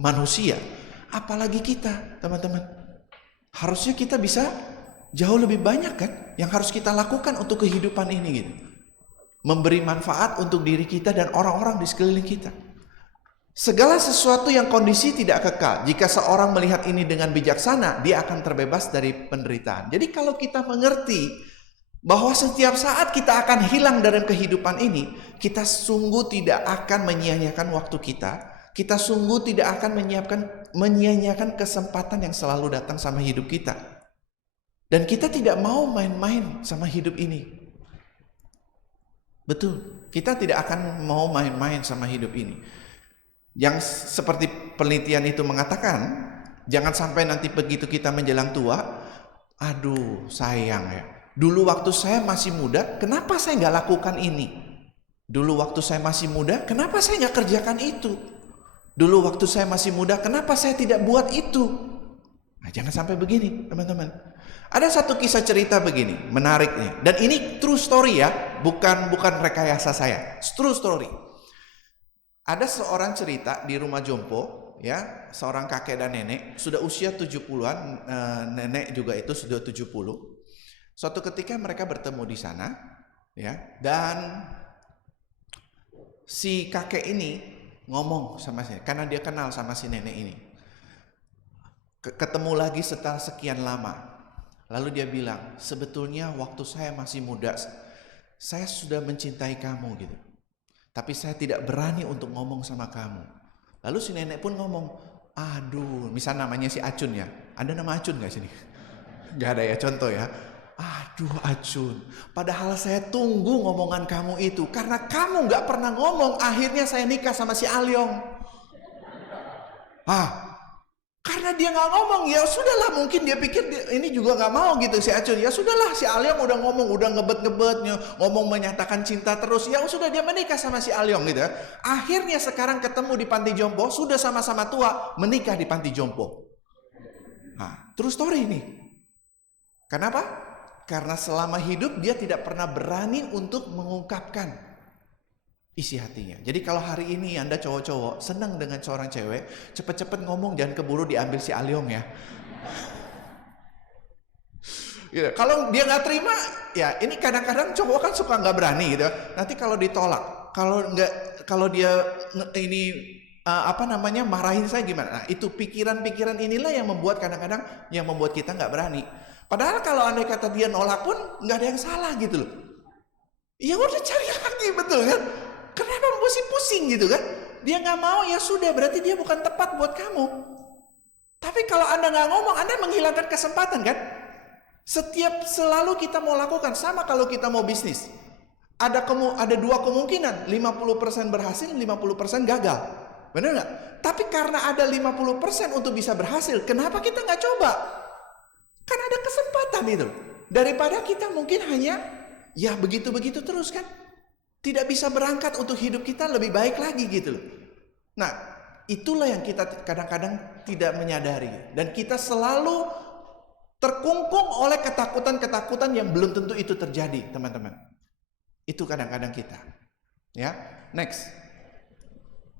manusia, apalagi kita, teman-teman. Harusnya kita bisa jauh lebih banyak kan yang harus kita lakukan untuk kehidupan ini gitu. Memberi manfaat untuk diri kita dan orang-orang di sekeliling kita. Segala sesuatu yang kondisi tidak kekal. Jika seorang melihat ini dengan bijaksana, dia akan terbebas dari penderitaan. Jadi kalau kita mengerti bahwa setiap saat kita akan hilang dalam kehidupan ini, kita sungguh tidak akan menyia-nyiakan waktu kita. Kita sungguh tidak akan menyia-nyiakan kesempatan yang selalu datang sama hidup kita. Dan kita tidak mau main-main sama hidup ini. Betul, kita tidak akan mau main-main sama hidup ini. Yang seperti penelitian itu mengatakan, jangan sampai nanti begitu kita menjelang tua, aduh sayang ya, dulu waktu saya masih muda, kenapa saya nggak lakukan ini? Dulu waktu saya masih muda, kenapa saya nggak kerjakan itu? Dulu waktu saya masih muda, kenapa saya tidak buat itu? Nah, jangan sampai begini, teman-teman. Ada satu kisah cerita begini, menarik nih. Dan ini true story ya, bukan rekayasa saya. True story. Ada seorang cerita di rumah jompo, ya, seorang kakek dan nenek, sudah usia 70-an, nenek juga itu sudah 70. Suatu ketika mereka bertemu di sana, ya, dan si kakek ini ngomong sama saya, karena dia kenal sama si nenek ini. Ketemu lagi setelah sekian lama. Lalu dia bilang, sebetulnya waktu saya masih muda, saya sudah mencintai kamu gitu. Tapi saya tidak berani untuk ngomong sama kamu. Lalu si nenek pun ngomong, aduh, misal namanya si Acun ya. Ada nama Acun gak sini? Gak ada ya, contoh ya. Aduh Acun, padahal saya tunggu ngomongan kamu itu. Karena kamu gak pernah ngomong, akhirnya saya nikah sama si Alyong. Karena dia gak ngomong, ya sudahlah, mungkin dia pikir ini juga gak mau gitu si Acun. Ya sudahlah, si Alyong udah ngomong, udah ngebet-ngebet, ngomong menyatakan cinta terus. Ya sudah, dia menikah sama si Alyong gitu ya. Akhirnya sekarang ketemu di panti jompo, sudah sama-sama tua, menikah di panti jompo. True story ini. Kenapa? Karena selama hidup dia tidak pernah berani untuk mengungkapkan isi hatinya. Jadi kalau hari ini Anda cowok-cowok senang dengan seorang cewek, cepet-cepet ngomong, jangan keburu diambil si Alyong ya. Gitu. Kalau dia nggak terima, ya ini kadang-kadang cowok kan suka nggak berani gitu. Nanti kalau ditolak, kalau dia ini marahin saya gimana? Nah, itu pikiran-pikiran inilah yang membuat kadang-kadang yang membuat kita nggak berani. Padahal kalau andai kata dia nolak pun nggak ada yang salah gitu loh. Ya udah cari lagi, betul kan? Kenapa pusing-pusing gitu kan? Dia nggak mau, ya sudah, berarti dia bukan tepat buat kamu. Tapi kalau Anda nggak ngomong, Anda menghilangkan kesempatan kan? Selalu kita mau lakukan, sama kalau kita mau bisnis. Ada dua kemungkinan, 50% berhasil, 50% gagal. Benar nggak? Tapi karena ada 50% untuk bisa berhasil, kenapa kita nggak coba? Kan ada kesempatan itu. Daripada kita mungkin hanya ya begitu-begitu terus kan. Tidak bisa berangkat untuk hidup kita lebih baik lagi gitu loh. Nah, itulah yang kita kadang-kadang tidak menyadari. Dan kita selalu terkungkung oleh ketakutan-ketakutan yang belum tentu itu terjadi, teman-teman. Itu kadang-kadang kita. Ya, next.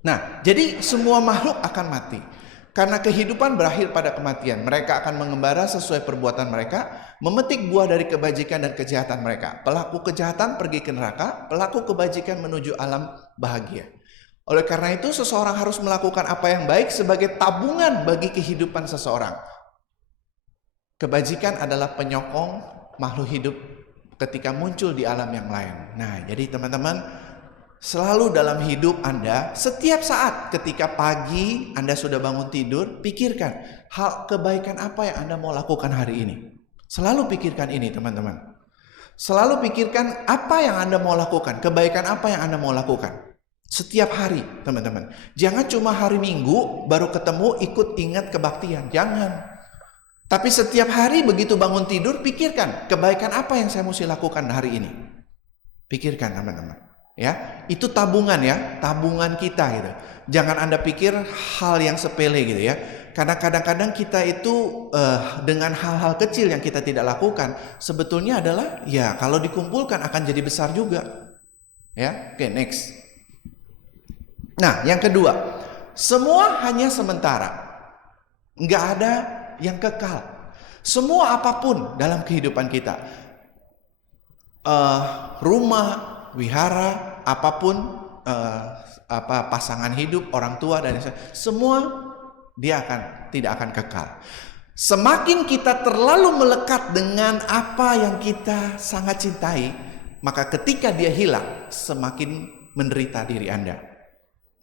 Nah, jadi semua makhluk akan mati. Karena kehidupan berakhir pada kematian. Mereka akan mengembara sesuai perbuatan mereka, memetik buah dari kebajikan dan kejahatan mereka. Pelaku kejahatan pergi ke neraka, pelaku kebajikan menuju alam bahagia. Oleh karena itu, seseorang harus melakukan apa yang baik sebagai tabungan bagi kehidupan seseorang. Kebajikan adalah penyokong makhluk hidup ketika muncul di alam yang lain. Nah, jadi teman-teman, selalu dalam hidup Anda, setiap saat ketika pagi Anda sudah bangun tidur, pikirkan hal kebaikan apa yang Anda mau lakukan hari ini. Selalu pikirkan ini, teman-teman. Selalu pikirkan apa yang Anda mau lakukan, kebaikan apa yang Anda mau lakukan. Setiap hari, teman-teman. Jangan cuma hari Minggu baru ketemu ikut ingat kebaktian. Jangan. Tapi setiap hari begitu bangun tidur, pikirkan kebaikan apa yang saya mesti lakukan hari ini. Pikirkan, teman-teman. Ya, itu tabungan ya, tabungan kita gitu. Jangan Anda pikir hal yang sepele gitu ya. Karena kadang-kadang kita itu dengan hal-hal kecil yang kita tidak lakukan, sebetulnya adalah ya kalau dikumpulkan akan jadi besar juga. Ya, oke, next. Nah, yang kedua, semua hanya sementara. Nggak ada yang kekal. Semua apapun dalam kehidupan kita, rumah, wihara, apapun, pasangan hidup, orang tua dan semua dia tidak akan kekal. Semakin kita terlalu melekat dengan apa yang kita sangat cintai, maka ketika dia hilang, semakin menderita diri Anda.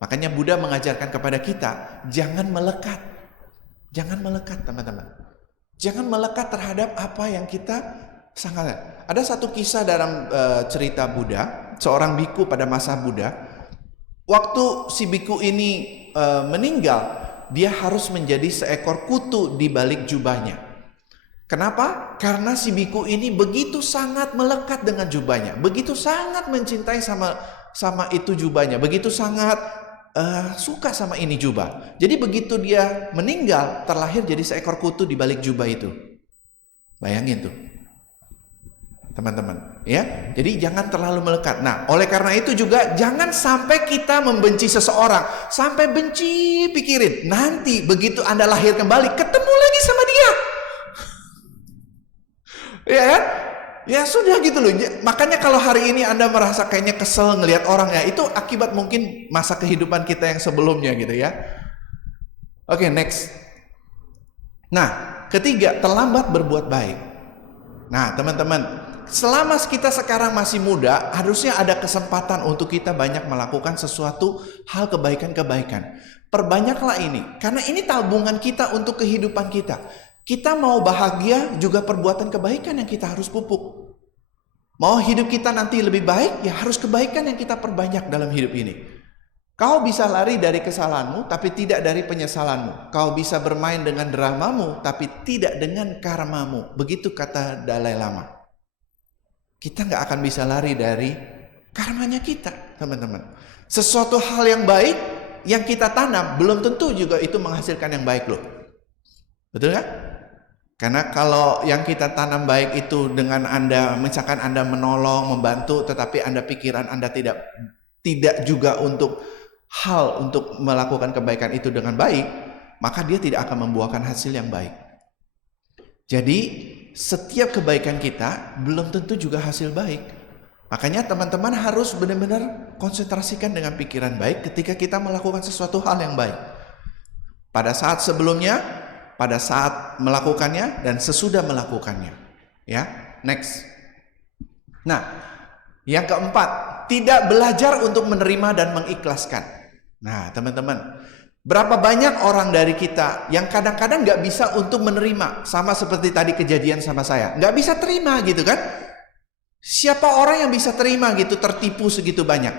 Makanya Buddha mengajarkan kepada kita, jangan melekat. Jangan melekat, teman-teman. Jangan melekat terhadap apa yang kita sangat. Ada satu kisah dalam cerita Buddha, seorang biku pada masa Buddha. Waktu si biku ini meninggal, dia harus menjadi seekor kutu di balik jubahnya. Kenapa? Karena si biku ini begitu sangat melekat dengan jubahnya, begitu sangat mencintai sama itu jubahnya, begitu sangat suka sama ini jubah. Jadi begitu dia meninggal, terlahir jadi seekor kutu di balik jubah itu. Bayangin tuh, teman-teman, ya. Jadi jangan terlalu melekat. Nah, oleh karena itu juga jangan sampai kita membenci seseorang, sampai benci, pikirin. Nanti begitu Anda lahir kembali, ketemu lagi sama dia. Ya kan? Ya sudah gitu loh. Makanya kalau hari ini Anda merasa kayaknya kesel ngelihat orang ya, itu akibat mungkin masa kehidupan kita yang sebelumnya gitu ya. Oke, next. Nah, ketiga, terlambat berbuat baik. Nah, teman-teman, selama kita sekarang masih muda, harusnya ada kesempatan untuk kita banyak melakukan sesuatu hal kebaikan-kebaikan. Perbanyaklah ini, karena ini tabungan kita untuk kehidupan kita. Kita mau bahagia, juga perbuatan kebaikan yang kita harus pupuk. Mau hidup kita nanti lebih baik, ya harus kebaikan yang kita perbanyak dalam hidup ini. Kau bisa lari dari kesalahanmu, tapi tidak dari penyesalanmu. Kau bisa bermain dengan dramamu, tapi tidak dengan karmamu. Begitu kata Dalai Lama. Kita nggak akan bisa lari dari karmanya kita, teman-teman. Sesuatu hal yang baik yang kita tanam, belum tentu juga itu menghasilkan yang baik loh. Betul nggak? Karena kalau yang kita tanam baik itu dengan Anda, misalkan Anda menolong, membantu, tetapi pikiran Anda tidak juga untuk melakukan kebaikan itu dengan baik, maka dia tidak akan membuahkan hasil yang baik. Jadi setiap kebaikan kita belum tentu juga hasil baik. Makanya teman-teman harus benar-benar konsentrasikan dengan pikiran baik ketika kita melakukan sesuatu hal yang baik. Pada saat sebelumnya, pada saat melakukannya, dan sesudah melakukannya. Ya, next. Nah, yang keempat, tidak belajar untuk menerima dan mengikhlaskan. Nah, teman-teman, berapa banyak orang dari kita yang kadang-kadang nggak bisa untuk menerima, sama seperti tadi kejadian sama saya, nggak bisa terima gitu kan? Siapa orang yang bisa terima gitu, tertipu segitu banyak?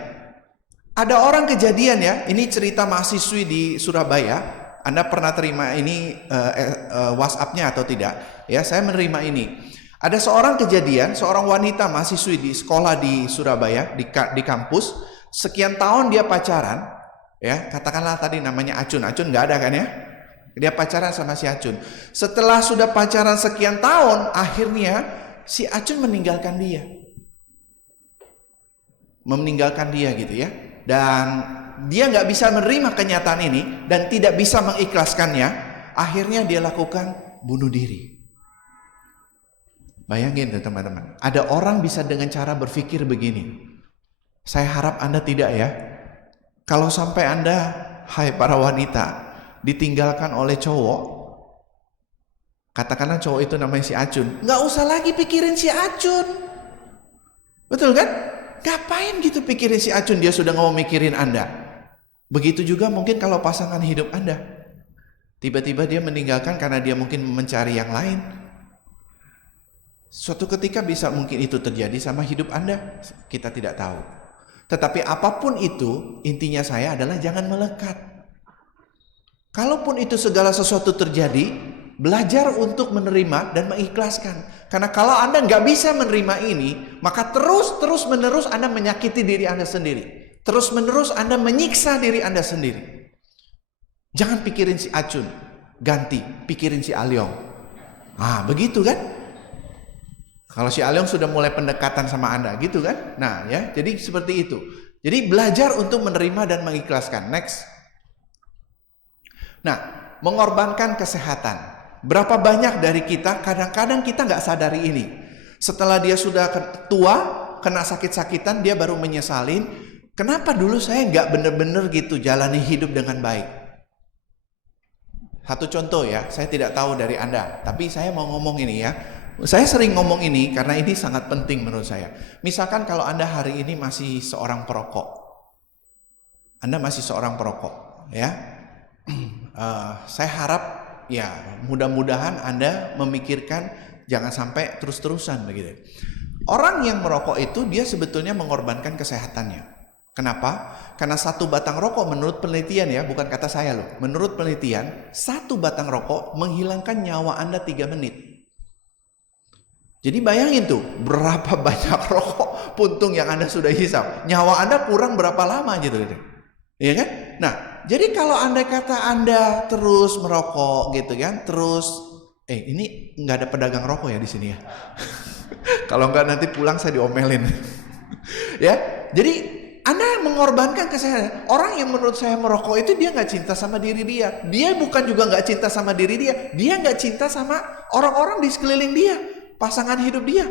Ada orang kejadian ya, ini cerita mahasiswi di Surabaya. Anda pernah terima ini WhatsApp-nya atau tidak? Ya, saya menerima ini. Ada seorang kejadian, seorang wanita mahasiswi di sekolah di Surabaya, di kampus, sekian tahun dia pacaran, ya, katakanlah tadi namanya Acun nggak ada kan ya? Dia pacaran sama si Acun. Setelah sudah pacaran sekian tahun, akhirnya si Acun meninggalkan dia. Meninggalkan dia gitu ya. Dan dia nggak bisa menerima kenyataan ini dan tidak bisa mengikhlaskannya. Akhirnya dia lakukan bunuh diri. Bayangin tuh teman-teman, ada orang bisa dengan cara berpikir begini. Saya harap Anda tidak ya. Kalau sampai Anda, hai para wanita, ditinggalkan oleh cowok, katakanlah cowok itu namanya si Acun, nggak usah lagi pikirin si Acun. Betul kan? Ngapain gitu pikirin si Acun, dia sudah nggak mau mikirin Anda. Begitu juga mungkin kalau pasangan hidup Anda, tiba-tiba dia meninggalkan karena dia mungkin mencari yang lain. Suatu ketika bisa mungkin itu terjadi sama hidup Anda, kita tidak tahu. Tetapi apapun itu, intinya saya adalah jangan melekat. Kalaupun itu segala sesuatu terjadi, belajar untuk menerima dan mengikhlaskan. Karena kalau Anda nggak bisa menerima ini, maka terus-menerus Anda menyakiti diri Anda sendiri. Terus-menerus Anda menyiksa diri Anda sendiri. Jangan pikirin si Acun. ganti, pikirin si Alyong. Begitu kan? Kalau si Alyong sudah mulai pendekatan sama Anda, gitu kan? Nah ya, jadi seperti itu. Jadi belajar untuk menerima dan mengikhlaskan. Next. Nah, mengorbankan kesehatan. Berapa banyak dari kita, kadang-kadang kita nggak sadari ini. Setelah dia sudah tua, kena sakit-sakitan, dia baru menyesalin, kenapa dulu saya nggak bener-bener gitu jalani hidup dengan baik. Satu contoh ya, saya tidak tahu dari Anda, tapi saya mau ngomong ini ya. Saya sering ngomong ini karena ini sangat penting menurut saya. Misalkan kalau Anda hari ini masih seorang perokok. Anda masih seorang perokok, ya. Saya harap ya mudah-mudahan Anda memikirkan jangan sampai terus-terusan begitu. Orang yang merokok itu dia sebetulnya mengorbankan kesehatannya. Kenapa? Karena satu batang rokok menurut penelitian ya, bukan kata saya loh. Menurut penelitian, satu batang rokok menghilangkan nyawa Anda 3 menit. Jadi bayangin tuh, berapa banyak rokok puntung yang Anda sudah hisap. Nyawa Anda kurang berapa lama gitu. Iya kan? Nah, jadi kalau Anda kata Anda terus merokok gitu kan, terus ini nggak ada pedagang rokok ya di sini ya. Kalau nggak nanti pulang saya diomelin. Ya, jadi Anda mengorbankan kesehatan. Orang yang menurut saya merokok itu dia nggak cinta sama diri dia. Dia bukan juga nggak cinta sama diri dia. Dia nggak cinta sama orang-orang di sekeliling dia, pasangan hidup dia.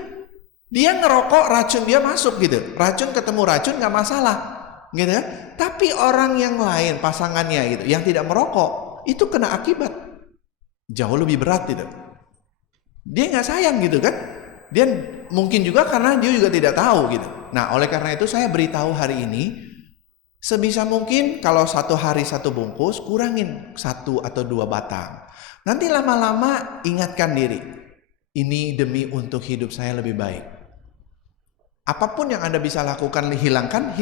Dia ngerokok, racun dia masuk gitu. Racun ketemu racun nggak masalah, gitu ya. Tapi orang yang lain, pasangannya gitu, yang tidak merokok, itu kena akibat jauh lebih berat gitu. Dia nggak sayang gitu kan. Dia mungkin juga karena dia juga tidak tahu gitu. Nah, oleh karena itu saya beritahu hari ini, sebisa mungkin kalau satu hari satu bungkus, kurangin 1 atau 2 batang. Nanti lama-lama ingatkan diri, ini demi untuk hidup saya lebih baik. Apapun yang Anda bisa lakukan, hilangkan.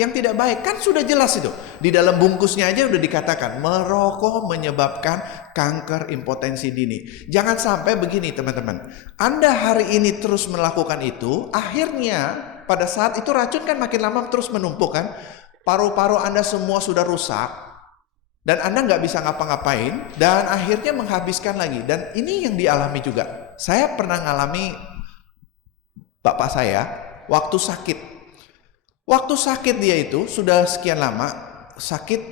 Yang tidak baik, kan sudah jelas itu. Di dalam bungkusnya aja udah dikatakan, merokok menyebabkan kanker impotensi dini. Jangan sampai begini teman-teman. Anda hari ini terus melakukan itu, akhirnya pada saat itu racun kan makin lama terus menumpuk kan. Paru-paru Anda semua sudah rusak. Dan Anda nggak bisa ngapa-ngapain. Dan akhirnya menghabiskan lagi. Dan ini yang dialami juga. Saya pernah ngalami bapak saya waktu sakit. Waktu sakit dia itu sudah sekian lama sakit,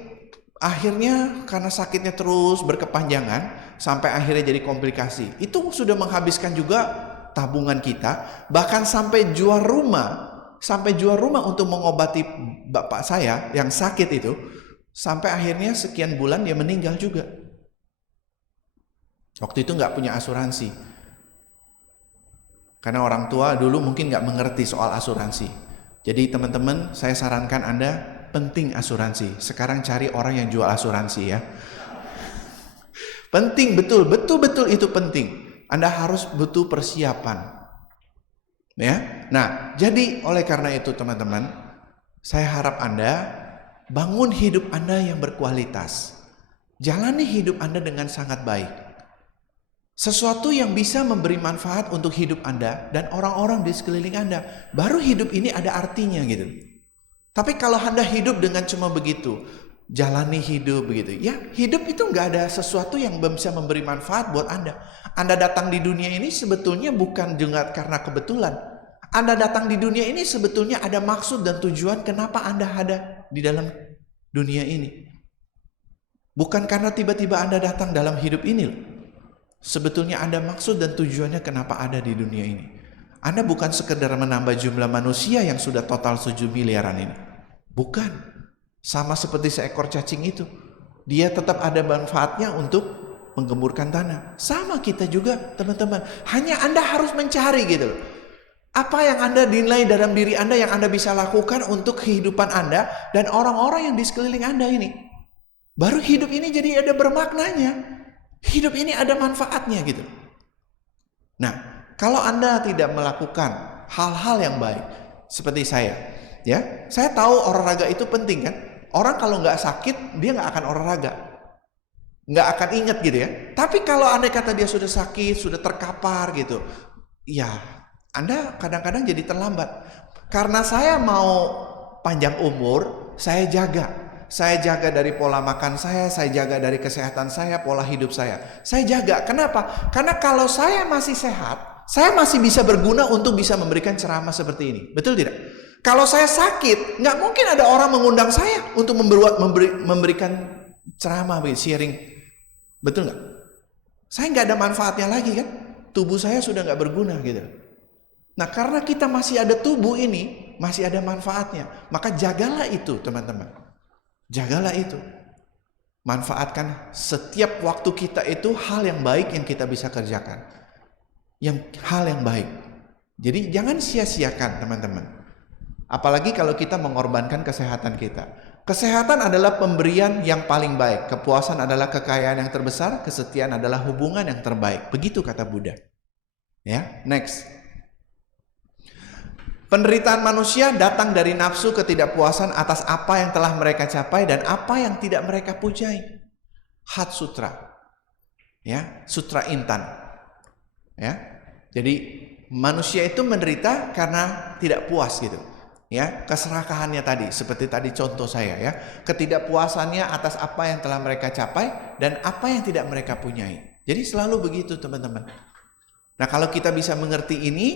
akhirnya karena sakitnya terus berkepanjangan sampai akhirnya jadi komplikasi. Itu sudah menghabiskan juga tabungan kita, bahkan sampai jual rumah untuk mengobati bapak saya yang sakit itu, sampai akhirnya sekian bulan dia meninggal juga. Waktu itu nggak punya asuransi. Karena orang tua dulu mungkin nggak mengerti soal asuransi. Jadi teman-teman, saya sarankan Anda penting asuransi. Sekarang cari orang yang jual asuransi ya. Penting, betul itu penting. Anda harus butuh persiapan. Ya. Nah, jadi oleh karena itu teman-teman, saya harap Anda bangun hidup Anda yang berkualitas. Jalani hidup Anda dengan sangat baik. Sesuatu yang bisa memberi manfaat untuk hidup Anda dan orang-orang di sekeliling Anda. Baru hidup ini ada artinya gitu. Tapi kalau Anda hidup dengan cuma begitu, jalani hidup begitu, ya hidup itu nggak ada sesuatu yang bisa memberi manfaat buat Anda. Anda datang di dunia ini sebetulnya bukan juga karena kebetulan. Anda datang di dunia ini sebetulnya ada maksud dan tujuan kenapa Anda ada di dalam dunia ini. Bukan karena tiba-tiba Anda datang dalam hidup ini loh. Sebetulnya ada maksud dan tujuannya kenapa ada di dunia ini. Anda bukan sekedar menambah jumlah manusia yang sudah total 7 miliaran ini. Bukan. Sama seperti seekor cacing itu. Dia tetap ada manfaatnya untuk menggemburkan tanah. Sama kita juga teman-teman. Hanya Anda harus mencari gitu. Apa yang Anda nilai dalam diri Anda yang Anda bisa lakukan untuk kehidupan Anda dan orang-orang yang di sekeliling Anda ini. Baru hidup ini jadi ada bermaknanya. Hidup ini ada manfaatnya gitu. Nah, kalau Anda tidak melakukan hal-hal yang baik seperti saya, ya, saya tahu olahraga itu penting kan. Orang kalau nggak sakit dia nggak akan olahraga, nggak akan ingat gitu ya. Tapi kalau Anda kata dia sudah sakit, sudah terkapar gitu, ya Anda kadang-kadang jadi terlambat. Karena saya mau panjang umur, saya jaga. Saya jaga dari pola makan saya jaga dari kesehatan saya, pola hidup saya. Saya jaga. Kenapa? Karena kalau saya masih sehat, saya masih bisa berguna untuk bisa memberikan ceramah seperti ini. Betul tidak? Kalau saya sakit, nggak mungkin ada orang mengundang saya untuk memberikan ceramah, sharing. Betul nggak? Saya nggak ada manfaatnya lagi kan? Tubuh saya sudah nggak berguna gitu. Nah, karena kita masih ada tubuh ini, masih ada manfaatnya, maka jagalah itu, teman-teman. Jagalah itu. Manfaatkan setiap waktu kita itu hal yang baik yang kita bisa kerjakan. Hal yang baik. Jadi jangan sia-siakan, teman-teman. Apalagi kalau kita mengorbankan kesehatan kita. Kesehatan adalah pemberian yang paling baik. Kepuasan adalah kekayaan yang terbesar. Kesetiaan adalah hubungan yang terbaik. Begitu kata Buddha. Ya, next. Penderitaan manusia datang dari nafsu ketidakpuasan atas apa yang telah mereka capai dan apa yang tidak mereka punyai. Hat Sutra. Ya, Sutra Intan. Ya. Jadi manusia itu menderita karena tidak puas gitu. Ya, keserakahannya tadi seperti tadi contoh saya ya. Ketidakpuasannya atas apa yang telah mereka capai dan apa yang tidak mereka punyai. Jadi selalu begitu, teman-teman. Nah, kalau kita bisa mengerti ini,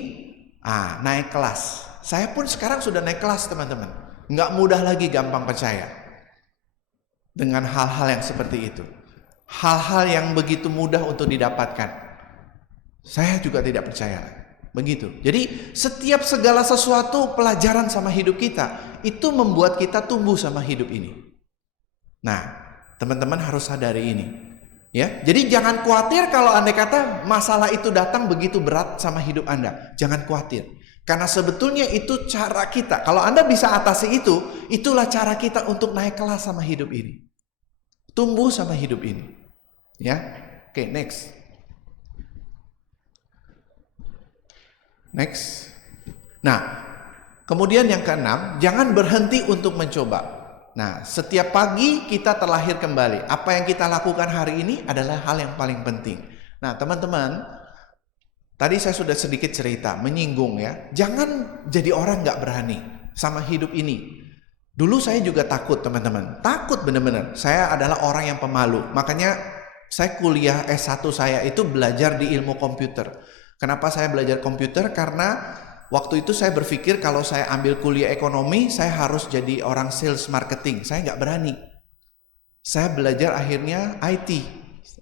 naik kelas. Saya pun sekarang sudah naik kelas, teman-teman. Nggak mudah lagi gampang percaya dengan hal-hal yang seperti itu. Hal-hal yang begitu mudah untuk didapatkan. Saya juga tidak percaya. Begitu. Jadi setiap segala sesuatu pelajaran sama hidup kita, itu membuat kita tumbuh sama hidup ini. Nah, teman-teman harus sadari ini. Ya, jadi jangan khawatir kalau andai kata masalah itu datang begitu berat sama hidup Anda. Jangan khawatir. Karena sebetulnya itu cara kita. Kalau Anda bisa atasi itu, itulah cara kita untuk naik kelas sama hidup ini. Tumbuh sama hidup ini. Ya. Oke, next. Next. Nah, kemudian yang keenam, jangan berhenti untuk mencoba. Nah, setiap pagi kita terlahir kembali. Apa yang kita lakukan hari ini adalah hal yang paling penting. Nah, teman-teman, tadi saya sudah sedikit cerita, menyinggung ya. Jangan jadi orang gak berani sama hidup ini. Dulu saya juga takut, teman-teman. Takut benar-benar. Saya adalah orang yang pemalu. Makanya saya kuliah S1 saya itu belajar di ilmu komputer. Kenapa saya belajar komputer? Karena waktu itu saya berpikir kalau saya ambil kuliah ekonomi, saya harus jadi orang sales marketing. Saya gak berani. Saya belajar akhirnya IT.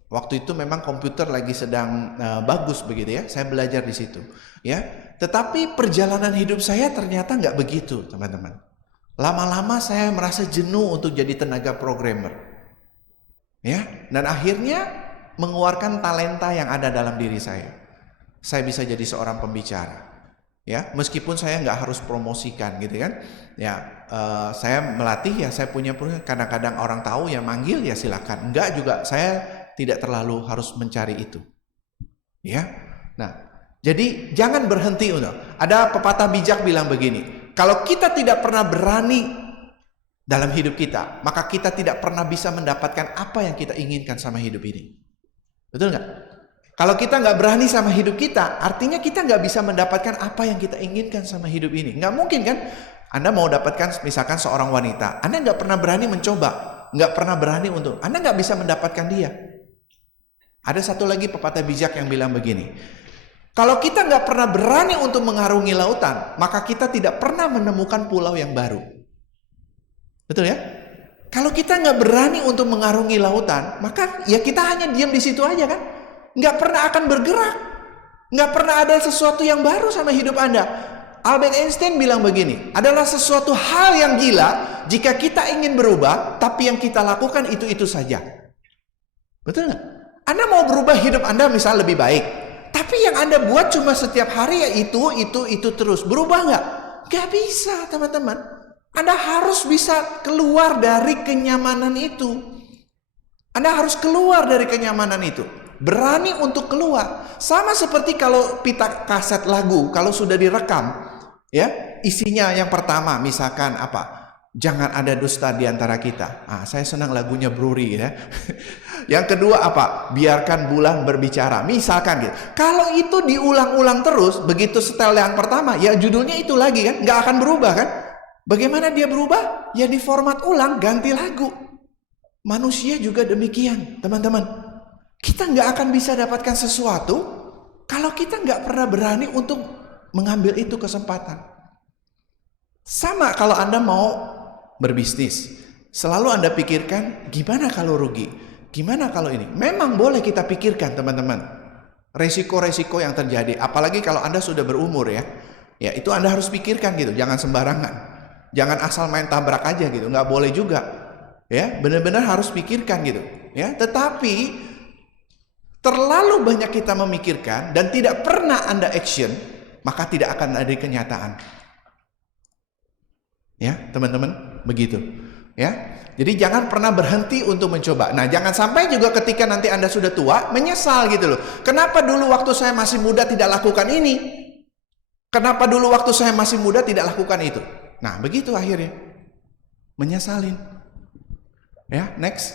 Waktu itu memang komputer lagi sedang bagus begitu ya. Saya belajar di situ, ya. Tetapi perjalanan hidup saya ternyata nggak begitu, teman-teman. Lama-lama saya merasa jenuh untuk jadi tenaga programmer, ya. Dan akhirnya mengeluarkan talenta yang ada dalam diri saya. Saya bisa jadi seorang pembicara, ya. Meskipun saya nggak harus promosikan, gitu kan. Ya, saya melatih ya. Saya punya kadang-kadang orang tahu ya manggil ya silakan. Enggak juga saya tidak terlalu harus mencari itu. Ya. Nah, jadi jangan berhenti untuk. Ada pepatah bijak bilang begini, kalau kita tidak pernah berani dalam hidup kita, maka kita tidak pernah bisa mendapatkan apa yang kita inginkan sama hidup ini. Betul nggak? Kalau kita nggak berani sama hidup kita, artinya kita nggak bisa mendapatkan apa yang kita inginkan sama hidup ini. Nggak mungkin kan? Anda mau dapatkan misalkan seorang wanita, Anda nggak pernah berani mencoba, nggak pernah berani untuk, Anda nggak bisa mendapatkan dia. Ada satu lagi pepatah bijak yang bilang begini, kalau kita nggak pernah berani untuk mengarungi lautan, maka kita tidak pernah menemukan pulau yang baru. Betul ya? Kalau kita nggak berani untuk mengarungi lautan, maka ya kita hanya diam di situ aja kan? Nggak pernah akan bergerak. Nggak pernah ada sesuatu yang baru sama hidup Anda. Albert Einstein bilang begini, adalah sesuatu hal yang gila jika kita ingin berubah, tapi yang kita lakukan itu-itu saja. Betul nggak? Anda mau berubah hidup Anda misal lebih baik, tapi yang Anda buat cuma setiap hari ya itu terus. Berubah nggak? Nggak bisa, teman-teman. Anda harus bisa keluar dari kenyamanan itu. Anda harus keluar dari kenyamanan itu. Berani untuk keluar. Sama seperti kalau pita kaset lagu, kalau sudah direkam, ya isinya yang pertama misalkan apa? Jangan ada dusta di antara kita. Saya senang lagunya Bruri ya. Yang kedua apa? Biarkan bulan berbicara. Misalkan gitu. Kalau itu diulang-ulang terus, begitu setel yang pertama, ya judulnya itu lagi kan, nggak akan berubah kan? Bagaimana dia berubah? Ya diformat ulang, ganti lagu. Manusia juga demikian, teman-teman. Kita nggak akan bisa dapatkan sesuatu kalau kita nggak pernah berani untuk mengambil itu kesempatan. Sama kalau Anda mau berbisnis, selalu Anda pikirkan gimana kalau rugi, gimana kalau ini. Memang boleh kita pikirkan, teman-teman, resiko-resiko yang terjadi. Apalagi kalau Anda sudah berumur ya, itu Anda harus pikirkan gitu. Jangan sembarangan, jangan asal main tabrak aja gitu. Nggak boleh juga, ya. Benar-benar harus pikirkan gitu, ya. Tetapi terlalu banyak kita memikirkan dan tidak pernah Anda action, maka tidak akan ada kenyataan. Ya, teman-teman, begitu. Ya. Jadi jangan pernah berhenti untuk mencoba. Nah, jangan sampai juga ketika nanti Anda sudah tua menyesal gitu loh. Kenapa dulu waktu saya masih muda tidak lakukan ini? Kenapa dulu waktu saya masih muda tidak lakukan itu? Nah, begitu akhirnya. Menyesalin. Ya, next.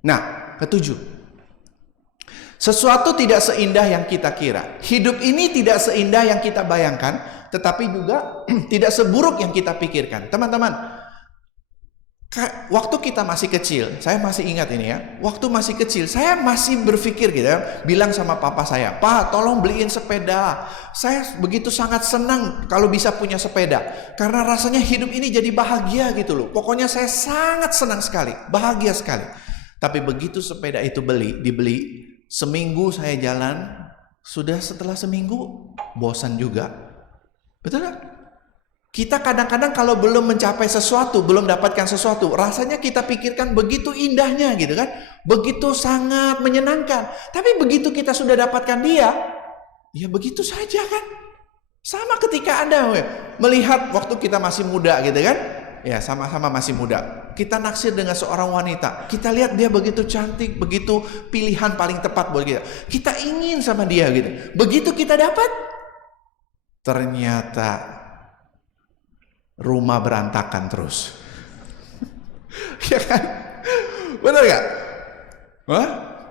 Nah, ketujuh. Sesuatu tidak seindah yang kita kira. Hidup ini tidak seindah yang kita bayangkan, tetapi juga tidak seburuk yang kita pikirkan. Teman-teman, waktu kita masih kecil, saya masih ingat ini ya. Waktu masih kecil, saya masih berpikir gitu ya, bilang sama papa saya, "Pak, tolong beliin sepeda." Saya begitu sangat senang kalau bisa punya sepeda, karena rasanya hidup ini jadi bahagia gitu loh. Pokoknya saya sangat senang sekali, bahagia sekali. Tapi begitu sepeda itu dibeli, seminggu saya jalan, sudah setelah seminggu bosan juga. Betul kan? Kita kadang-kadang kalau belum mencapai sesuatu, belum dapatkan sesuatu, rasanya kita pikirkan begitu indahnya gitu kan, begitu sangat menyenangkan. Tapi begitu kita sudah dapatkan dia, ya begitu saja kan. Sama ketika Anda melihat waktu kita masih muda gitu kan, ya sama-sama masih muda. Kita naksir dengan seorang wanita, kita lihat dia begitu cantik, begitu pilihan paling tepat buat kita. Kita ingin sama dia gitu. Begitu kita dapat, ternyata rumah berantakan terus. Ya kan? Benar gak?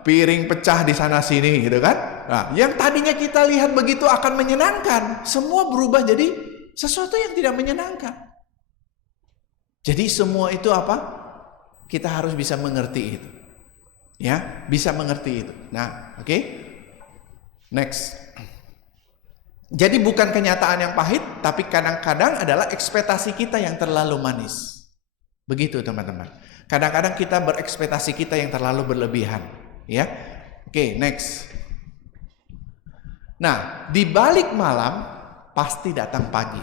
Piring pecah di sana sini gitu kan? Nah, yang tadinya kita lihat begitu akan menyenangkan, semua berubah jadi sesuatu yang tidak menyenangkan. Jadi semua itu apa? Kita harus bisa mengerti itu. Ya, bisa mengerti itu. Nah, oke. Next. Jadi bukan kenyataan yang pahit, tapi kadang-kadang adalah ekspektasi kita yang terlalu manis. Begitu, teman-teman. Kadang-kadang kita berekspektasi kita yang terlalu berlebihan, ya. Oke, next. Nah, di balik malam pasti datang pagi.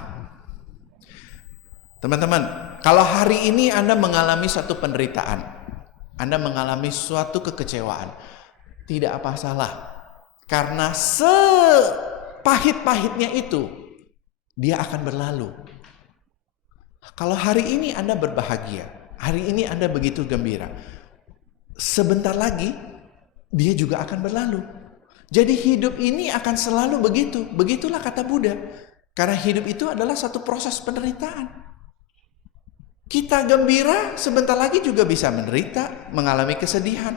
Teman-teman, kalau hari ini Anda mengalami suatu penderitaan, Anda mengalami suatu kekecewaan, tidak apa salah. Karena sepahit-pahitnya itu, dia akan berlalu. Kalau hari ini Anda berbahagia, hari ini Anda begitu gembira, sebentar lagi, dia juga akan berlalu. Jadi hidup ini akan selalu begitu. Begitulah kata Buddha. Karena hidup itu adalah satu proses penderitaan. Kita gembira, sebentar lagi juga bisa menderita, mengalami kesedihan.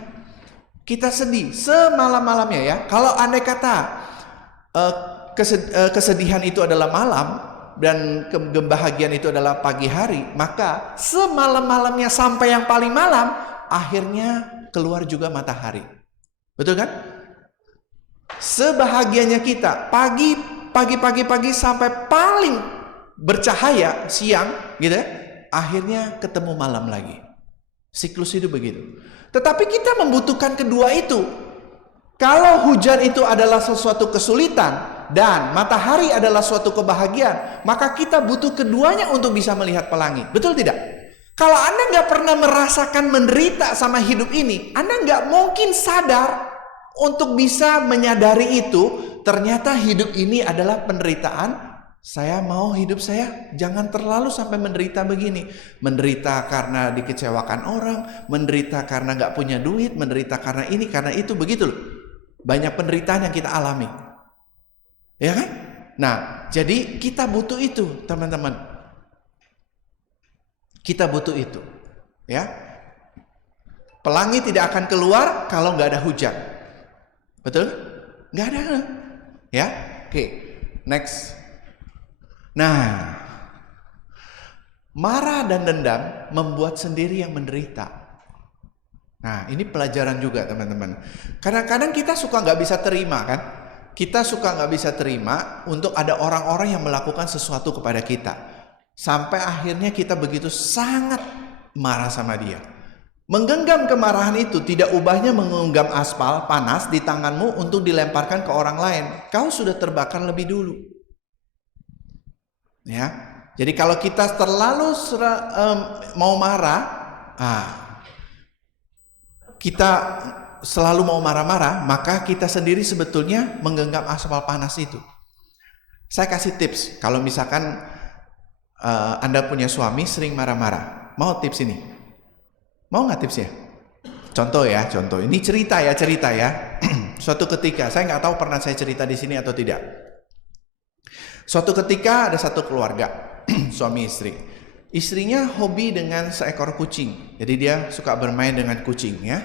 Kita sedih semalam-malamnya ya. Kalau andai kata kesedihan itu adalah malam dan kebahagiaan itu adalah pagi hari, maka semalam-malamnya sampai yang paling malam, akhirnya keluar juga matahari. Betul kan? Sebahagianya kita pagi sampai paling bercahaya siang gitu ya, akhirnya ketemu malam lagi. Siklus hidup begitu. Tetapi kita membutuhkan kedua itu. Kalau hujan itu adalah sesuatu kesulitan dan matahari adalah suatu kebahagiaan, maka kita butuh keduanya untuk bisa melihat pelangi. Betul tidak? Kalau Anda nggak pernah merasakan menderita sama hidup ini, Anda nggak mungkin sadar untuk bisa menyadari itu. Ternyata hidup ini adalah penderitaan. Saya mau hidup saya jangan terlalu sampai menderita begini. Menderita karena dikecewakan orang, menderita karena gak punya duit, menderita karena ini, karena itu, begitu loh. Banyak penderitaan yang kita alami. Ya kan? Nah, jadi kita butuh itu, teman-teman. Kita butuh itu. Ya. Pelangi tidak akan keluar kalau gak ada hujan. Betul? Gak ada. Ya. Oke. Next. Nah, marah dan dendam membuat sendiri yang menderita. Nah, ini pelajaran juga teman-teman. Kadang-kadang kita suka nggak bisa terima kan? Kita suka nggak bisa terima untuk ada orang-orang yang melakukan sesuatu kepada kita. Sampai akhirnya kita begitu sangat marah sama dia. Menggenggam kemarahan itu tidak ubahnya menggenggam aspal panas di tanganmu untuk dilemparkan ke orang lain. Kau sudah terbakar lebih dulu. Ya, jadi kalau kita terlalu mau marah, kita selalu mau marah-marah, maka kita sendiri sebetulnya menggenggam aspal panas itu. Saya kasih tips, kalau misalkan Anda punya suami sering marah-marah, mau tips ini? Mau nggak tipsnya? Contoh ya, contoh. Ini cerita ya. Suatu ketika, saya nggak tahu pernah saya cerita di sini atau tidak. Suatu ketika ada satu keluarga, suami istri. Istrinya hobi dengan seekor kucing. Jadi dia suka bermain dengan kucing ya.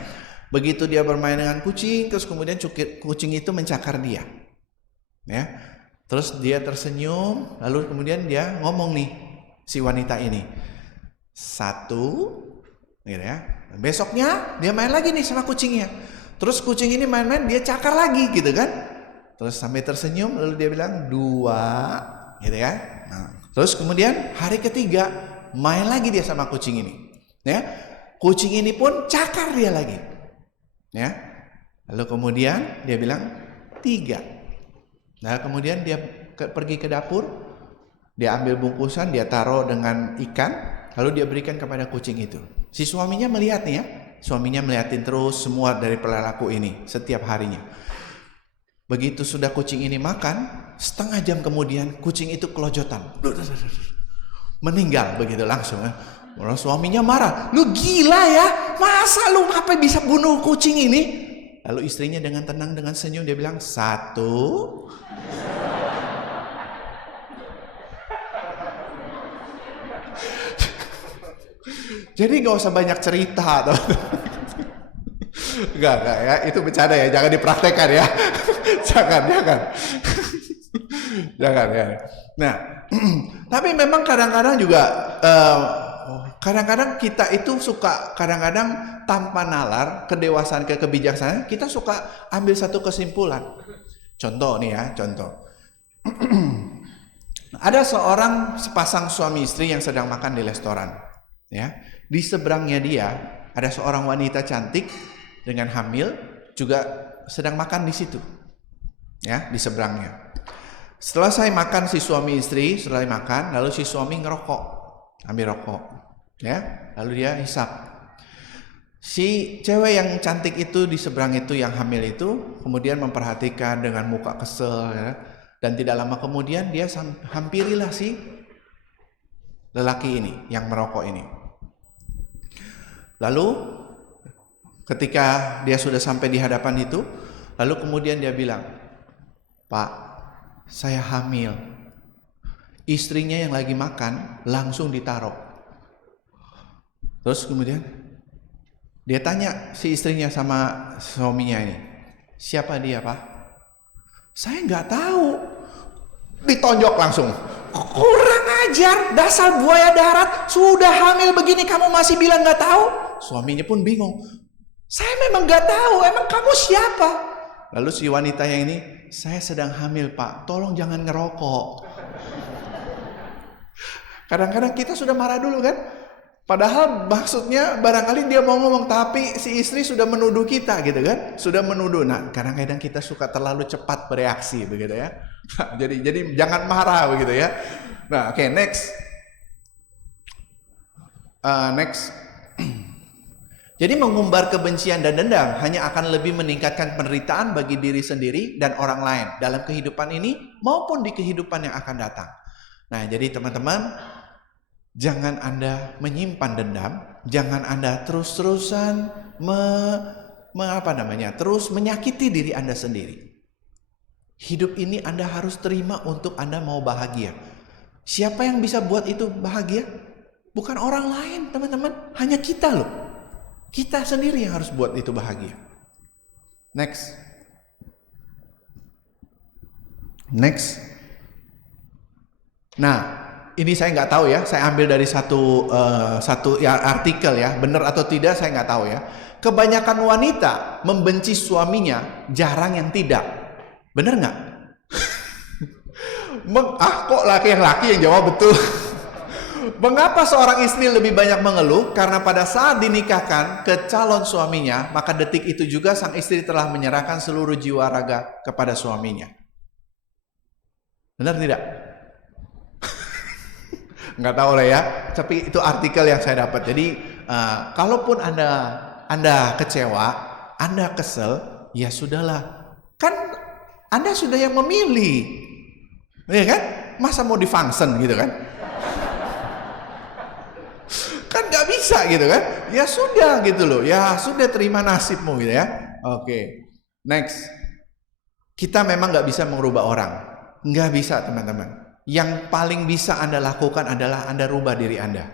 Begitu dia bermain dengan kucing, terus kemudian kucing itu mencakar dia. Ya. Terus dia tersenyum, lalu kemudian dia ngomong nih, si wanita ini. 1, gitu ya. Besoknya dia main lagi nih sama kucingnya. Terus kucing ini main-main, dia cakar lagi gitu kan. Terus sampai tersenyum, lalu dia bilang 2, gitu ya. Nah, terus kemudian hari ketiga main lagi dia sama kucing ini. Ya, kucing ini pun cakar dia lagi. Ya, lalu kemudian dia bilang 3. Nah kemudian dia pergi ke dapur, dia ambil bungkusan, dia taruh dengan ikan, lalu dia berikan kepada kucing itu. Si suaminya melihat nih ya, suaminya melihatin terus semua dari perilaku ini setiap harinya. Begitu sudah kucing ini makan, setengah jam kemudian kucing itu kelojotan, meninggal begitu langsung. Lalu suaminya marah, lu gila ya, masa lu apa bisa bunuh kucing ini? Lalu istrinya dengan tenang, dengan senyum dia bilang 1. Jadi gak usah banyak cerita. Enggak ya, itu bercanda ya, jangan dipraktekkan ya. Jangan. Jangan ya. Nah, tapi memang kadang-kadang juga kadang-kadang kita itu suka kadang-kadang tanpa nalar kedewasaan kebijaksanaan kita suka ambil satu kesimpulan. Contoh nih ya, contoh. Ada sepasang suami istri yang sedang makan di restoran. Ya, di seberangnya dia ada seorang wanita cantik dengan hamil juga sedang makan di situ. Ya, di seberangnya. Setelah saya makan si suami istri, setelah makan, lalu si suami ngerokok, ambil rokok. Ya, lalu dia hisap. Si cewek yang cantik itu di seberang itu yang hamil itu kemudian memperhatikan dengan muka kesel ya. Dan tidak lama kemudian dia hampirilah si lelaki ini yang merokok ini. Lalu ketika dia sudah sampai di hadapan itu, lalu kemudian dia bilang, "Pak, saya hamil." Istrinya yang lagi makan langsung ditaruh. Terus kemudian dia tanya si istrinya sama suaminya ini, "Siapa dia, Pak?" "Saya nggak tahu." Ditonjok langsung. "Kurang ajar, dasar buaya darat, sudah hamil begini kamu masih bilang nggak tahu?" Suaminya pun bingung. "Saya memang nggak tahu, emang kamu siapa?" Lalu si wanita yang ini, "Saya sedang hamil, Pak, tolong jangan ngerokok." Kadang-kadang kita sudah marah dulu kan? Padahal maksudnya barangkali dia mau ngomong, tapi si istri sudah menuduh kita gitu kan? Sudah menuduh. Nah, kadang-kadang kita suka terlalu cepat bereaksi begitu ya. Jadi jangan marah begitu ya. Nah, oke, next. Next. Jadi mengumbar kebencian dan dendam hanya akan lebih meningkatkan penderitaan bagi diri sendiri dan orang lain dalam kehidupan ini maupun di kehidupan yang akan datang. Nah, jadi teman-teman, jangan Anda menyimpan dendam, jangan Anda terus-terusan terus menyakiti diri Anda sendiri. Hidup ini Anda harus terima untuk Anda mau bahagia. Siapa yang bisa buat itu bahagia? Bukan orang lain, teman-teman, hanya kita loh. Kita sendiri yang harus buat itu bahagia. Next. Nah, ini saya nggak tahu ya, saya ambil dari satu ya, artikel ya, benar atau tidak saya nggak tahu ya. Kebanyakan wanita membenci suaminya, jarang yang tidak. Benar nggak? Kok laki yang jawab betul. Mengapa seorang istri lebih banyak mengeluh? Karena pada saat dinikahkan ke calon suaminya, maka detik itu juga sang istri telah menyerahkan seluruh jiwa raga kepada suaminya. Benar tidak? Nggak tahu lah ya, tapi itu artikel yang saya dapat. Jadi kalaupun anda kecewa, anda kesel, ya sudahlah. Kan Anda sudah yang memilih, ya kan? Masa mau difunction gitu kan? Kan nggak bisa gitu kan? Ya sudah gitu loh. Ya sudah, terima nasibmu gitu ya. Oke. Next. Kita memang nggak bisa merubah orang. Nggak bisa, teman-teman. Yang paling bisa Anda lakukan adalah Anda rubah diri Anda.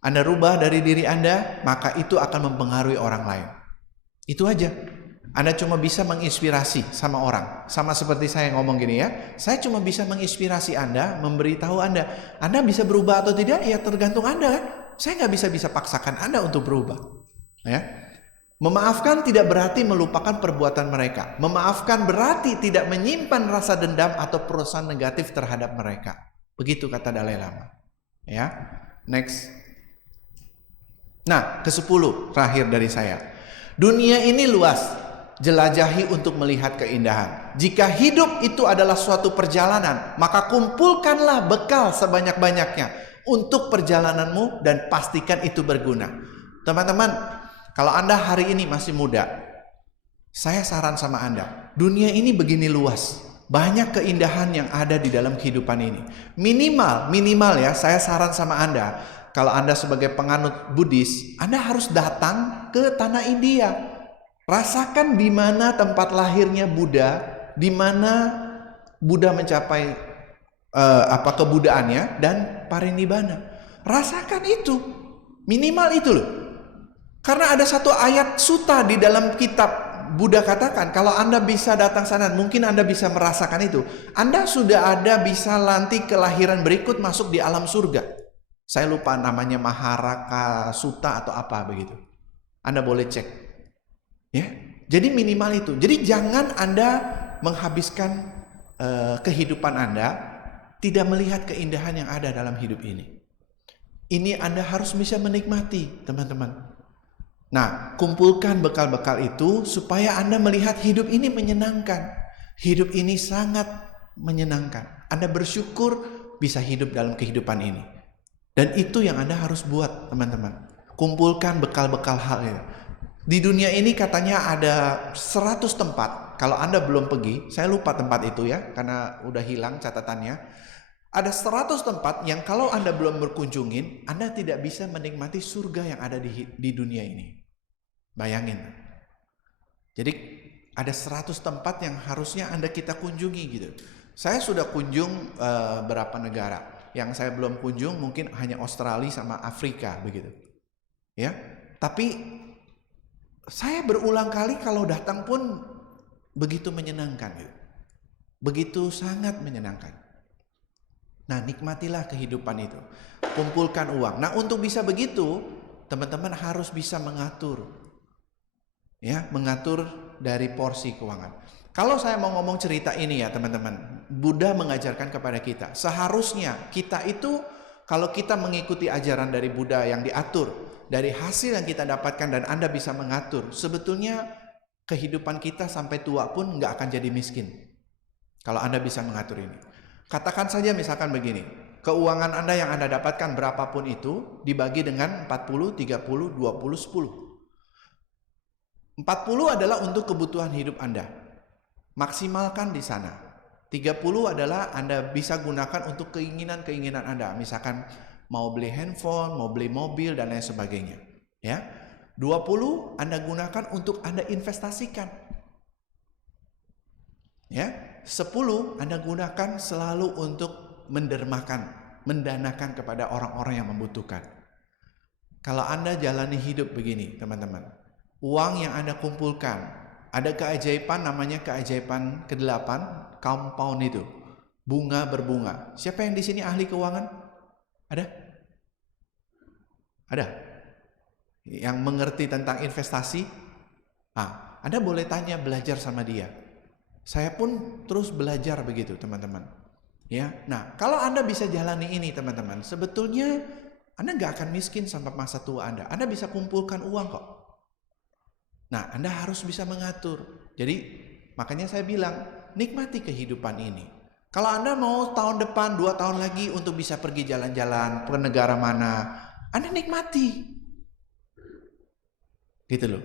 Anda rubah dari diri Anda, maka itu akan mempengaruhi orang lain. Itu aja. Anda cuma bisa menginspirasi sama orang. Sama seperti saya ngomong gini ya. Saya cuma bisa menginspirasi Anda, memberitahu Anda. Anda bisa berubah atau tidak, ya tergantung Anda kan. Saya nggak bisa paksakan Anda untuk berubah. Ya. Memaafkan tidak berarti melupakan perbuatan mereka. Memaafkan berarti tidak menyimpan rasa dendam atau perasaan negatif terhadap mereka. Begitu kata Dalai Lama. Ya. Next. Nah, ke-10 terakhir dari saya. Dunia ini luas, jelajahi untuk melihat keindahan. Jika hidup itu adalah suatu perjalanan, maka kumpulkanlah bekal sebanyak-banyaknya untuk perjalananmu dan pastikan itu berguna. Teman-teman, kalau Anda hari ini masih muda, saya saran sama Anda, dunia ini begini luas, banyak keindahan yang ada di dalam kehidupan ini. Minimal ya, saya saran sama Anda, kalau Anda sebagai penganut Buddhis, Anda harus datang ke tanah India. Rasakan di mana tempat lahirnya Buddha, di mana Buddha mencapai kebudaannya dan parinibbana. Rasakan itu, minimal itu loh. Karena ada satu ayat sutta di dalam kitab Buddha katakan, kalau Anda bisa datang sana, mungkin Anda bisa merasakan itu. Anda sudah ada bisa nanti kelahiran berikut masuk di alam surga. Saya lupa namanya Maharaka Sutta atau apa begitu. Anda boleh cek. Ya, jadi minimal itu. Jadi jangan Anda menghabiskan kehidupan Anda tidak melihat keindahan yang ada dalam hidup ini. Ini Anda harus bisa menikmati, teman-teman. Nah, kumpulkan bekal-bekal itu supaya Anda melihat hidup ini menyenangkan. Hidup ini sangat menyenangkan. Anda bersyukur bisa hidup dalam kehidupan ini. Dan itu yang Anda harus buat, teman-teman. Kumpulkan bekal-bekal hal ini. Di dunia ini katanya ada 100 tempat. Kalau Anda belum pergi, saya lupa tempat itu ya, karena udah hilang catatannya. Ada 100 tempat yang kalau Anda belum berkunjungin, Anda tidak bisa menikmati surga yang ada di dunia ini. Bayangin. Jadi ada 100 tempat yang harusnya kita kunjungi gitu. Saya sudah kunjung berapa negara. Yang saya belum kunjung mungkin hanya Australia sama Afrika begitu. Ya. Tapi saya berulang kali kalau datang pun begitu menyenangkan gitu. Begitu sangat menyenangkan. Nah, nikmatilah kehidupan itu. Kumpulkan uang. Nah, untuk bisa begitu, teman-teman harus bisa mengatur. Ya, mengatur dari porsi keuangan. Kalau saya mau ngomong cerita ini ya, teman-teman. Buddha mengajarkan kepada kita, seharusnya kita itu kalau kita mengikuti ajaran dari Buddha yang diatur, dari hasil yang kita dapatkan dan Anda bisa mengatur, sebetulnya kehidupan kita sampai tua pun nggak akan jadi miskin. Kalau Anda bisa mengatur ini. Katakan saja misalkan begini, keuangan Anda yang Anda dapatkan berapapun itu dibagi dengan 40, 30, 20, 10. 40 adalah untuk kebutuhan hidup Anda. Maksimalkan di sana. 30 adalah Anda bisa gunakan untuk keinginan-keinginan Anda. Misalkan mau beli handphone, mau beli mobil dan lain sebagainya. Ya. 20 Anda gunakan untuk Anda investasikan. Ya. 10 Anda gunakan selalu untuk mendanakan kepada orang-orang yang membutuhkan. Kalau Anda jalani hidup begini, teman-teman, uang yang Anda kumpulkan, ada keajaiban namanya keajaiban ke-8, compound itu. bunga berbunga. Siapa yang di sini ahli keuangan? Ada? Ada? Yang mengerti tentang investasi? Anda boleh tanya, belajar sama dia. Saya pun terus belajar begitu, teman-teman. Ya, nah kalau Anda bisa jalani ini, teman-teman, sebetulnya Anda nggak akan miskin sampai masa tua Anda. Anda bisa kumpulkan uang kok. Nah, Anda harus bisa mengatur. Jadi, makanya saya bilang, nikmati kehidupan ini. Kalau Anda mau tahun depan, 2 tahun lagi untuk bisa pergi jalan-jalan ke negara mana, Anda nikmati. Gitu loh.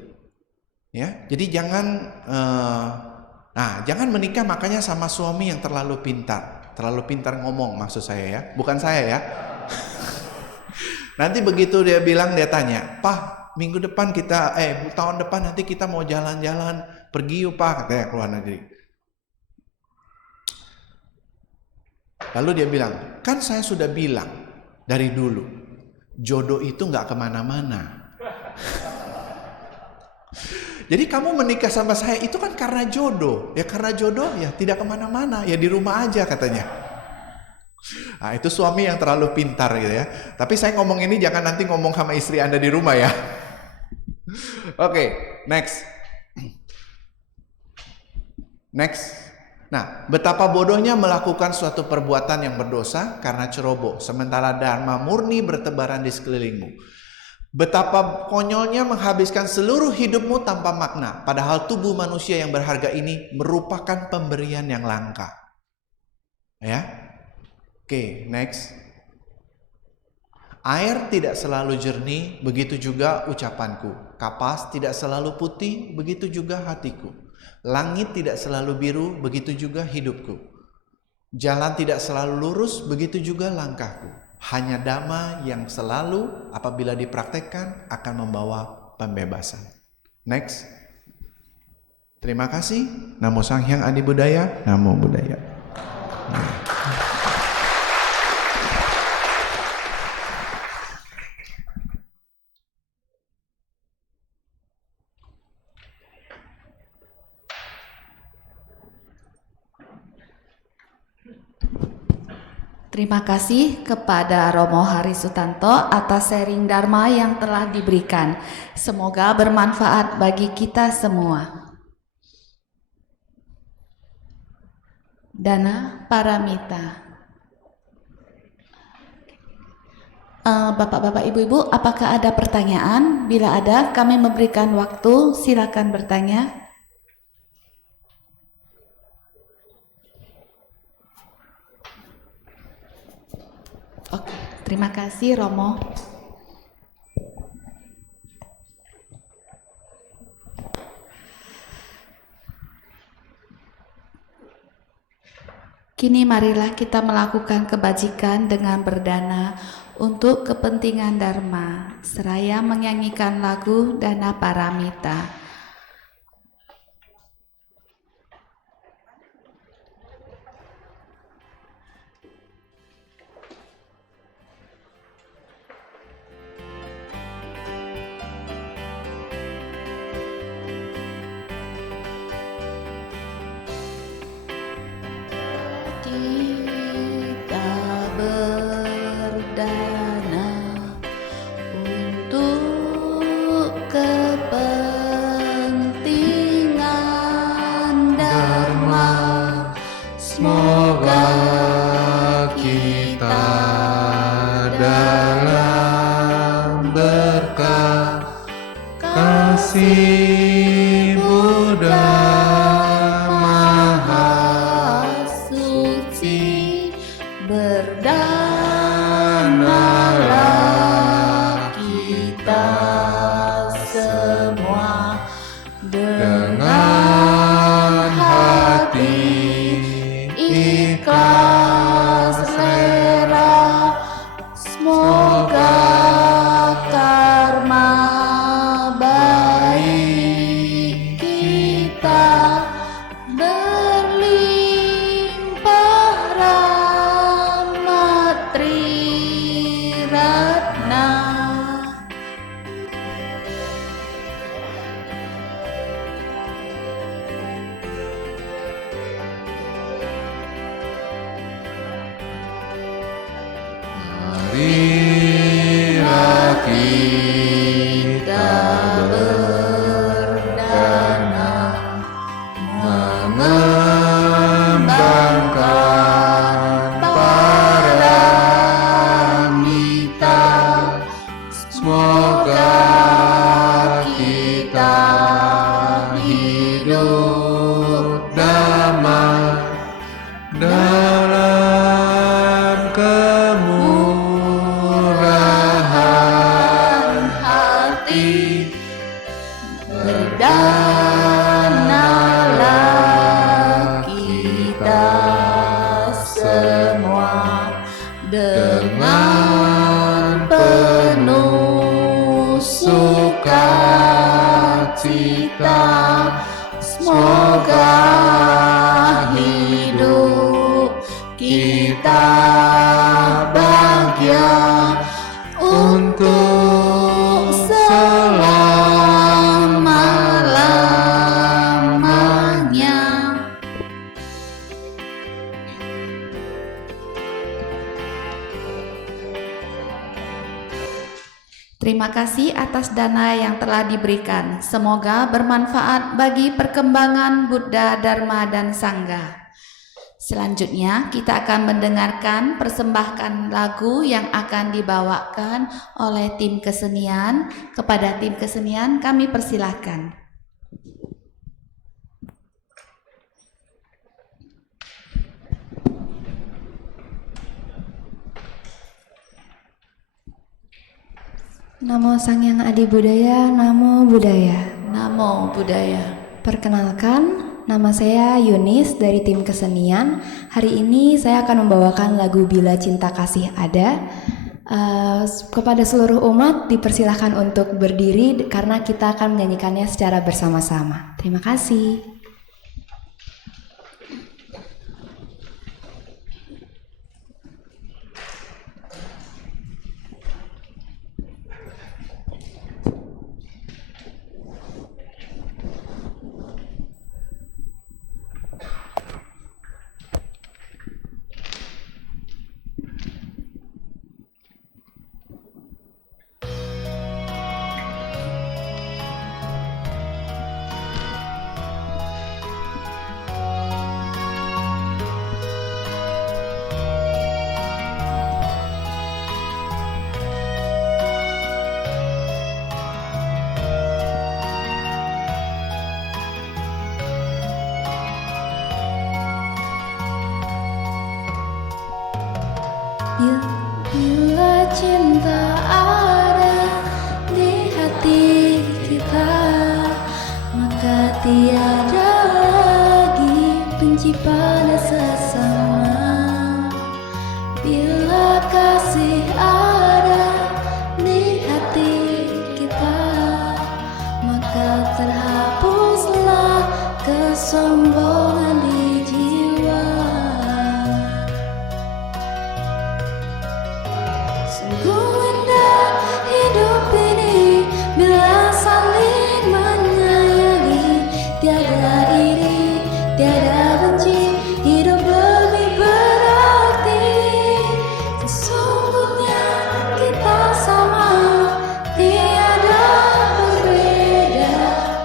Ya, jadi jangan menikah makanya sama suami yang terlalu pintar ngomong maksud saya ya, bukan saya ya. Nanti begitu dia bilang, dia tanya, "Pak, minggu depan kita tahun depan nanti kita mau jalan-jalan, pergi yuk Pak," katanya, keluar negeri. Lalu dia bilang, "Kan saya sudah bilang dari dulu, jodoh itu nggak kemana-mana." Jadi kamu menikah sama saya itu kan karena jodoh. Ya karena jodoh ya tidak kemana-mana, ya di rumah aja katanya. Nah, itu suami yang terlalu pintar gitu ya. Tapi saya ngomong ini jangan nanti ngomong sama istri Anda di rumah ya. Oke, next. Nah, betapa bodohnya melakukan suatu perbuatan yang berdosa karena ceroboh, sementara dharma murni bertebaran di sekelilingmu. Betapa konyolnya menghabiskan seluruh hidupmu tanpa makna, padahal tubuh manusia yang berharga ini merupakan pemberian yang langka. Ya, oke, next. Air tidak selalu jernih, begitu juga ucapanku. Kapas tidak selalu putih, begitu juga hatiku. Langit tidak selalu biru, begitu juga hidupku. Jalan tidak selalu lurus, begitu juga langkahku. Hanya dhamma yang selalu apabila dipraktekkan akan membawa pembebasan. Next. Terima kasih. Namo Sang Hyang Adi Budaya. Namo Buddhaya. Terima kasih kepada Romo Hari Sutanto atas sharing Dharma yang telah diberikan. Semoga bermanfaat bagi kita semua. Dana Paramita. Bapak-bapak, ibu-ibu, apakah ada pertanyaan? Bila ada, kami memberikan waktu. Silakan bertanya. Oke, terima kasih Romo. Kini marilah kita melakukan kebajikan dengan berdana untuk kepentingan Dharma, seraya menyanyikan lagu Dana Paramita. Semoga karma baik sukacita, semoga hidup kita bahagia untuk selama-lamanya. Terima kasih atas dana yang telah diberikan. Semoga bermanfaat bagi perkembangan Buddha, Dharma, dan Sangha. Selanjutnya kita akan mendengarkan persembahkan lagu yang akan dibawakan oleh tim kesenian. Kepada tim kesenian kami persilahkan. Namo Sangyang Adi Budaya, Namo Buddhaya. Namo Buddhaya. Perkenalkan, nama saya Yunis dari tim kesenian. Hari ini saya akan membawakan lagu Bila Cinta Kasih Ada. Kepada seluruh umat dipersilahkan untuk berdiri karena kita akan menyanyikannya secara bersama-sama. Terima kasih. Bila cinta ada di hati kita, maka tiada lagi benci pada sesama. Bila kasih ada di hati kita, maka terhapuslah kesombongan di jiwa. Sungguh indah hidup ini bila saling menyayangi, tiada iri, tiada benci, hidup lebih berarti. Sesungguhnya kita sama, tiada berbeda,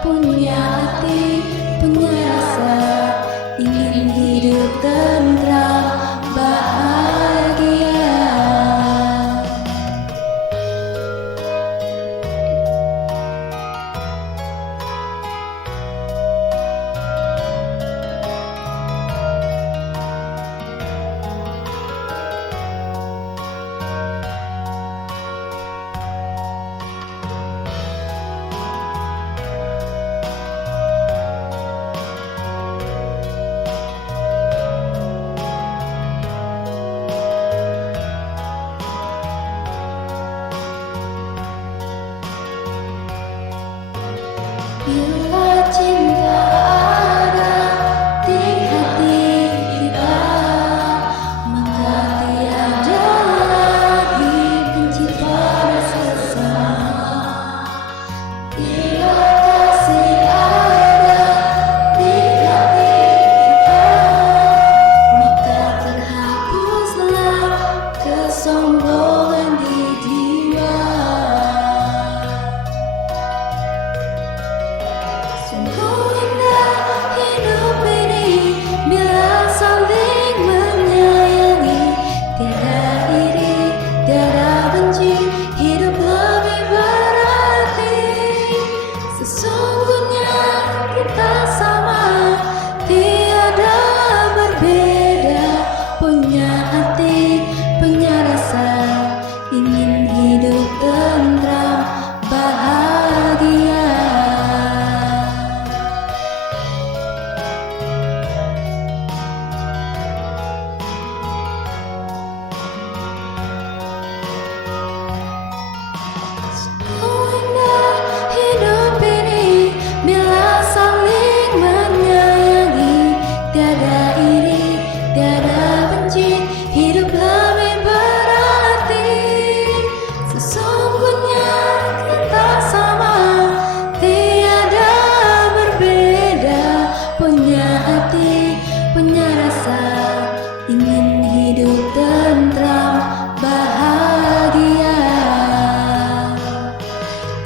punya hati, punya rasa, ingin hidup tentram, bahagia. Bila cinta ada di hati kita, maka tiada lagi benci pada sesama. Bila kasih ada di hati kita, maka terhapuslah kesombongan di jiwa.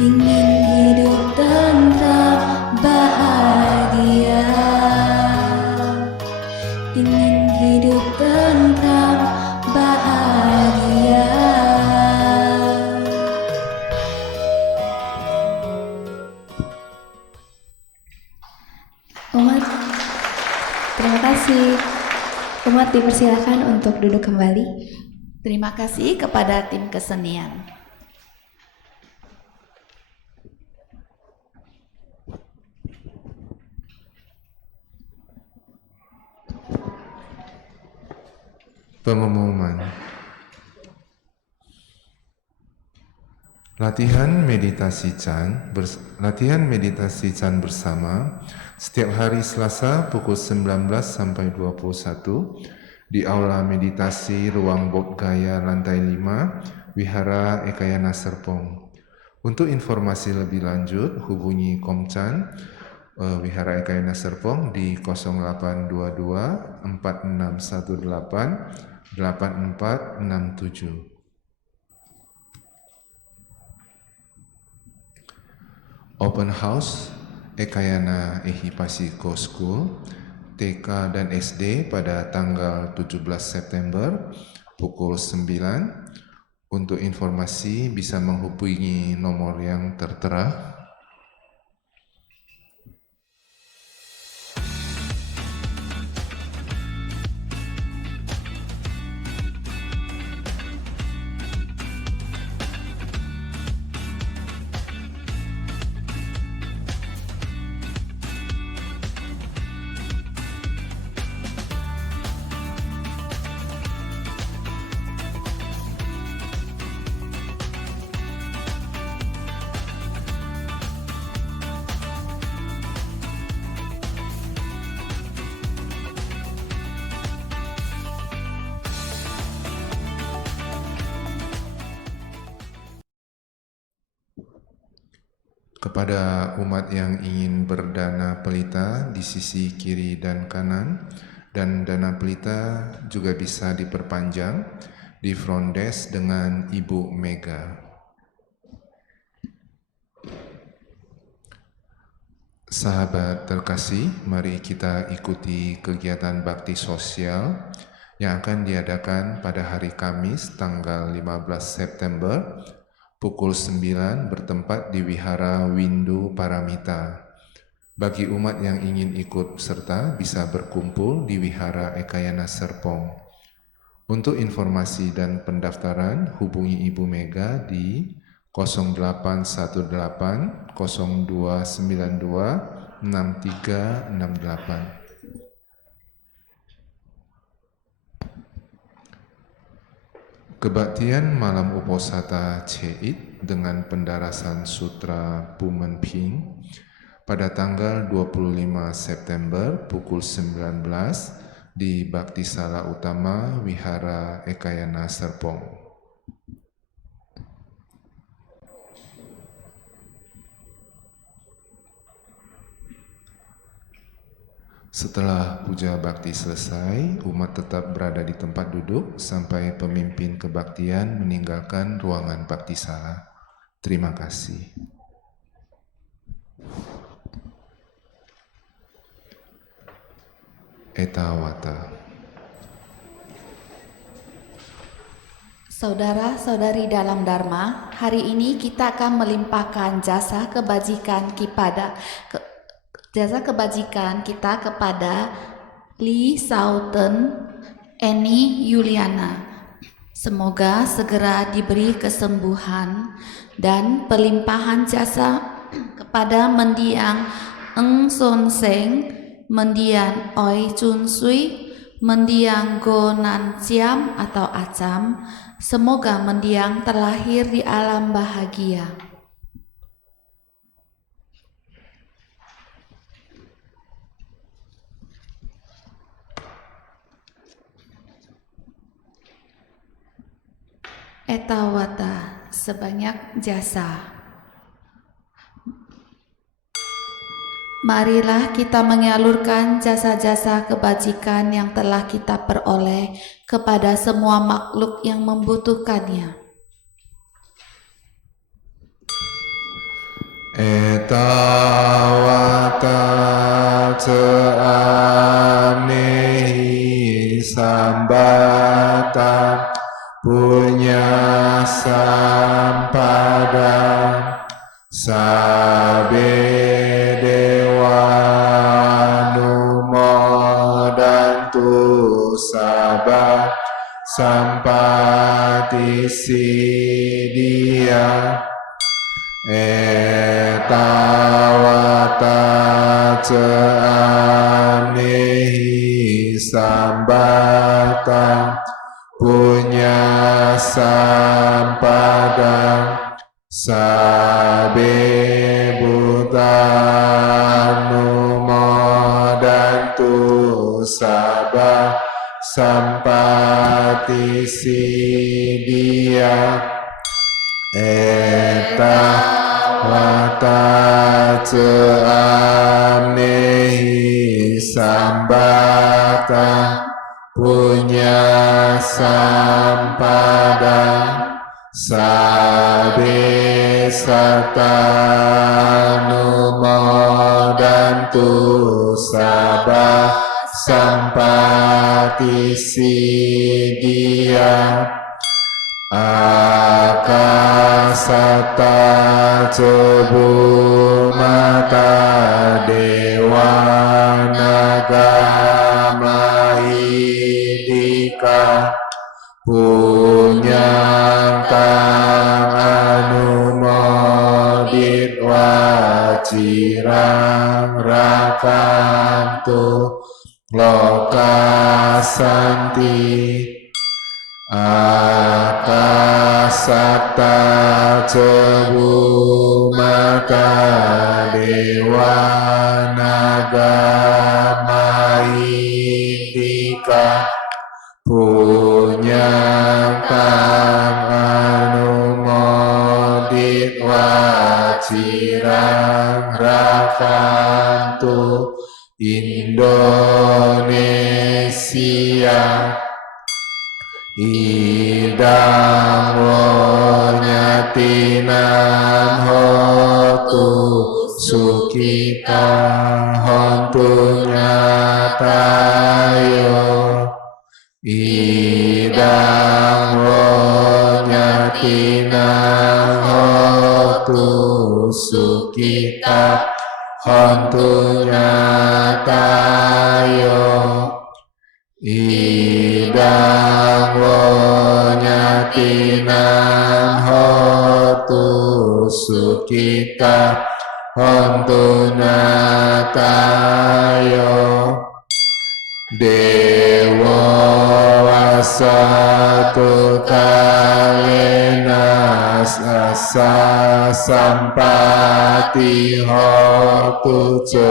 ingin hidup tentram bahagia, ingin hidup tentram bahagia. Umat, terima kasih. Umat dipersilakan untuk duduk kembali. Terima kasih kepada tim kesenian. Pengumuman. Latihan meditasi Chan bersama setiap hari Selasa pukul 19 sampai 21 di Aula Meditasi Ruang Bodhgaya lantai 5 Wihara Ekayana Serpong. Untuk informasi lebih lanjut hubungi Komchan Wihara Ekayana Serpong di 0822 4618 8467. Open House Ekayana Ehipasiko School TK dan SD pada tanggal 17 September pukul 9. Untuk informasi bisa menghubungi nomor yang tertera. Kepada umat yang ingin berdana pelita di sisi kiri dan kanan, dan dana pelita juga bisa diperpanjang di front desk dengan Ibu Mega. Sahabat terkasih, mari kita ikuti kegiatan bakti sosial yang akan diadakan pada hari Kamis tanggal 15 September pukul 9 bertempat di Wihara Windu Paramita. Bagi umat yang ingin ikut serta bisa berkumpul di Wihara Ekayana Serpong. Untuk informasi dan pendaftaran hubungi Ibu Mega di 0818 0292 6368. Kebaktian Malam Uposatha Ceit dengan pendarasan Sutra Pumenping pada tanggal 25 September pukul 19 di Bhaktisala Utama Wihara Ekayana Serpong. Setelah puja bakti selesai, umat tetap berada di tempat duduk sampai pemimpin kebaktian meninggalkan ruangan Bhaktisala. Terima kasih. Etawata. Saudara-saudari dalam Dharma, hari ini kita akan melimpahkan jasa kebajikan kita kepada Lee Sauten Eni Yuliana. Semoga segera diberi kesembuhan dan pelimpahan jasa kepada mendiang Eng Son Seng, mendiang Oi Chun Sui, mendiang Go Nan Chiam atau Acam. Semoga mendiang terlahir di alam bahagia. Etawata sebanyak jasa. Marilah kita menyalurkan jasa-jasa kebajikan yang telah kita peroleh kepada semua makhluk yang membutuhkannya. etawata ceamnehi sambata punya sampada sabe dewa numodantu sabah sampati sidia etawata ceamnehi sambata punya sampada sabe butanu modantu sabah sampati sidia etawata ceamnehi sambata punya sampada sabe satanu modantu sabah sampati sidia akasata cebu mata dewa nagama idika punya kang anumodit wacirang rakantu lokasanti akasata cebu mata dewa nagama idika punya kang anumodit wacirang rakantu Indonesia idang wonyatinan hotu sukita hontu nyatayo idang wonyatinan hotu sukita hontu nyatayo idang wonyatinan hotu sukita hontu nyatayo dewa wasatu kalenas asa sampati hotu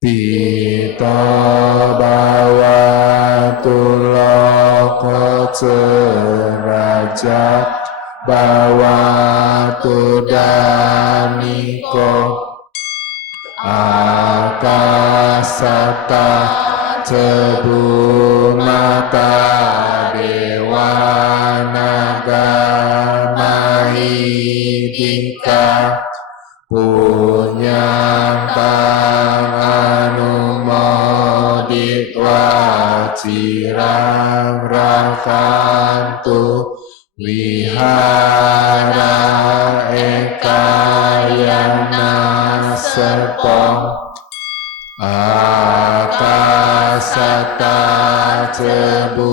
pito bawatu loko raja bawatu daniko akasata cebu mata dewa nagama idika punya kang anumodit wacirang rakantu wihara ekayana serpong akasata cebu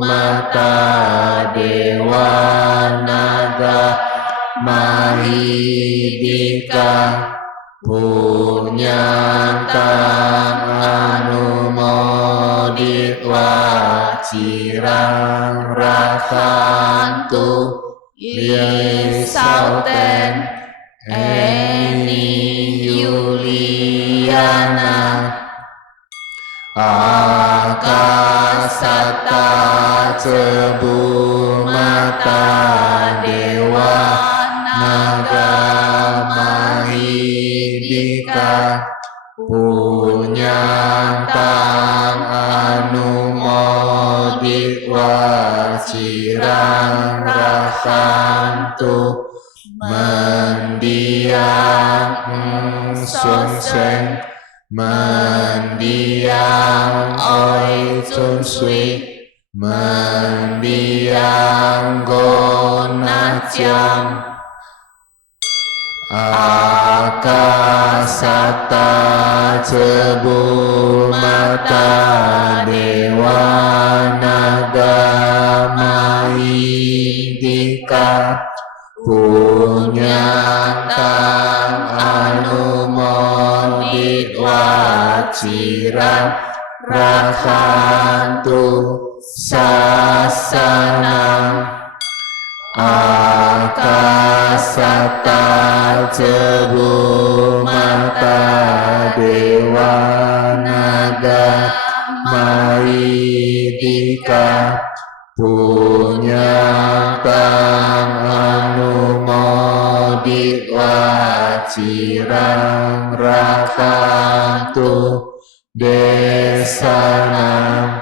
mata dewa naga mahidika punya kang anumodit wacirang rakantu Yesauten Eni Yuliana akasata cebu mata dewa nagama idika punya kang anumodit wacirang rakantu mendiang Sun Sen, mendiang Oi Chun Sui, mendiang Go Na Chiam, Akasata Cebu Mata Dewa Naga Mahidika, Punyantang Anumodit Wacira, Rakhantu Sasanam, Akasata Cebu Mata Dewa Naga Mahidika, Punyantang Anumodit Wacirang, Rakhantu Desanam,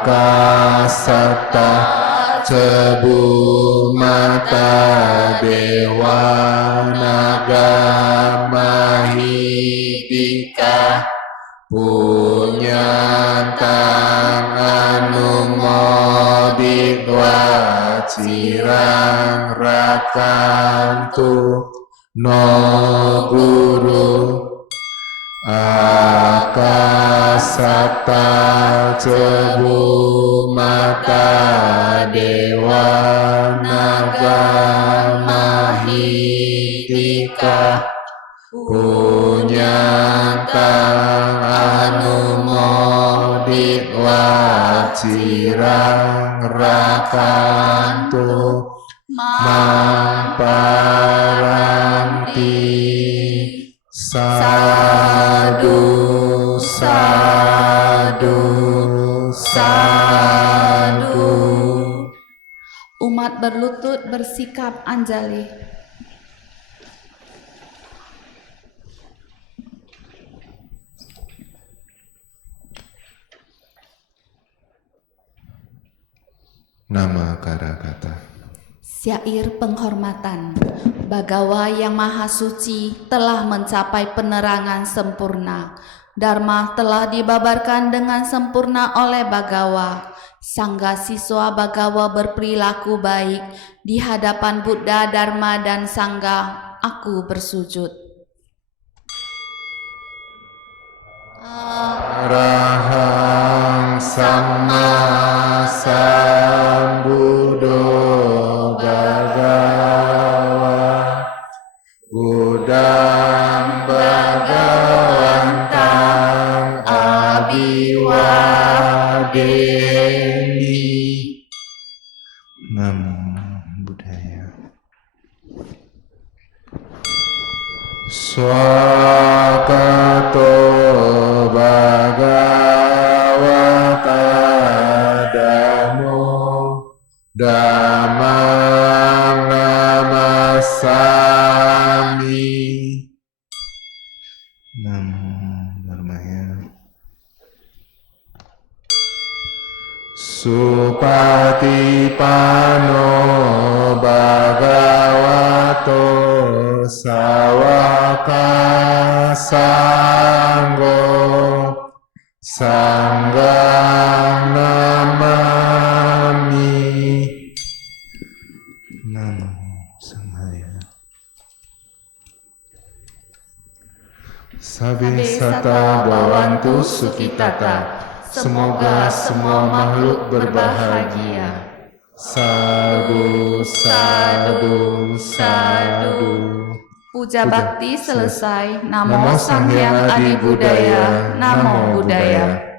Akasata Cebu Mata Dewa Naga Mahidika, Punyantang Anumodit Wacirang, Rakhantu No Guru, Akasata Cebu Mata Dewa Naga Mahidika, Punyantang Anumodit Wacirang, Rakhantu Mamparanti. Sadu, sadu, sadu. Umat berlutut bersikap anjali. Nama Karagata. Syair penghormatan. Bagawa yang maha suci telah mencapai penerangan sempurna. Dharma telah dibabarkan dengan sempurna oleh Bagawa. Sangga siswa Bagawa berperilaku baik. Di hadapan Buddha, Dharma, dan Sangga, aku bersujud. Arahang Samma Sambuddho Bhagawa, Buddhang Bhagawantang Abiwademi. Namo Buddhaya. Swakato Bhagavata Dhammo Dhammang Namasami. Namo Dharmaya. Supatipano Bhagavato Sawaka Sanggo, Sanghang Namami. Namo Sanghaya. Sabe sata bhavantu sukhitata. Semoga semua makhluk berbahagia. Sadu, sadu, sadu. Puja bakti selesai. Namo Sang Hyang Adi Budaya. Namo Buddhaya.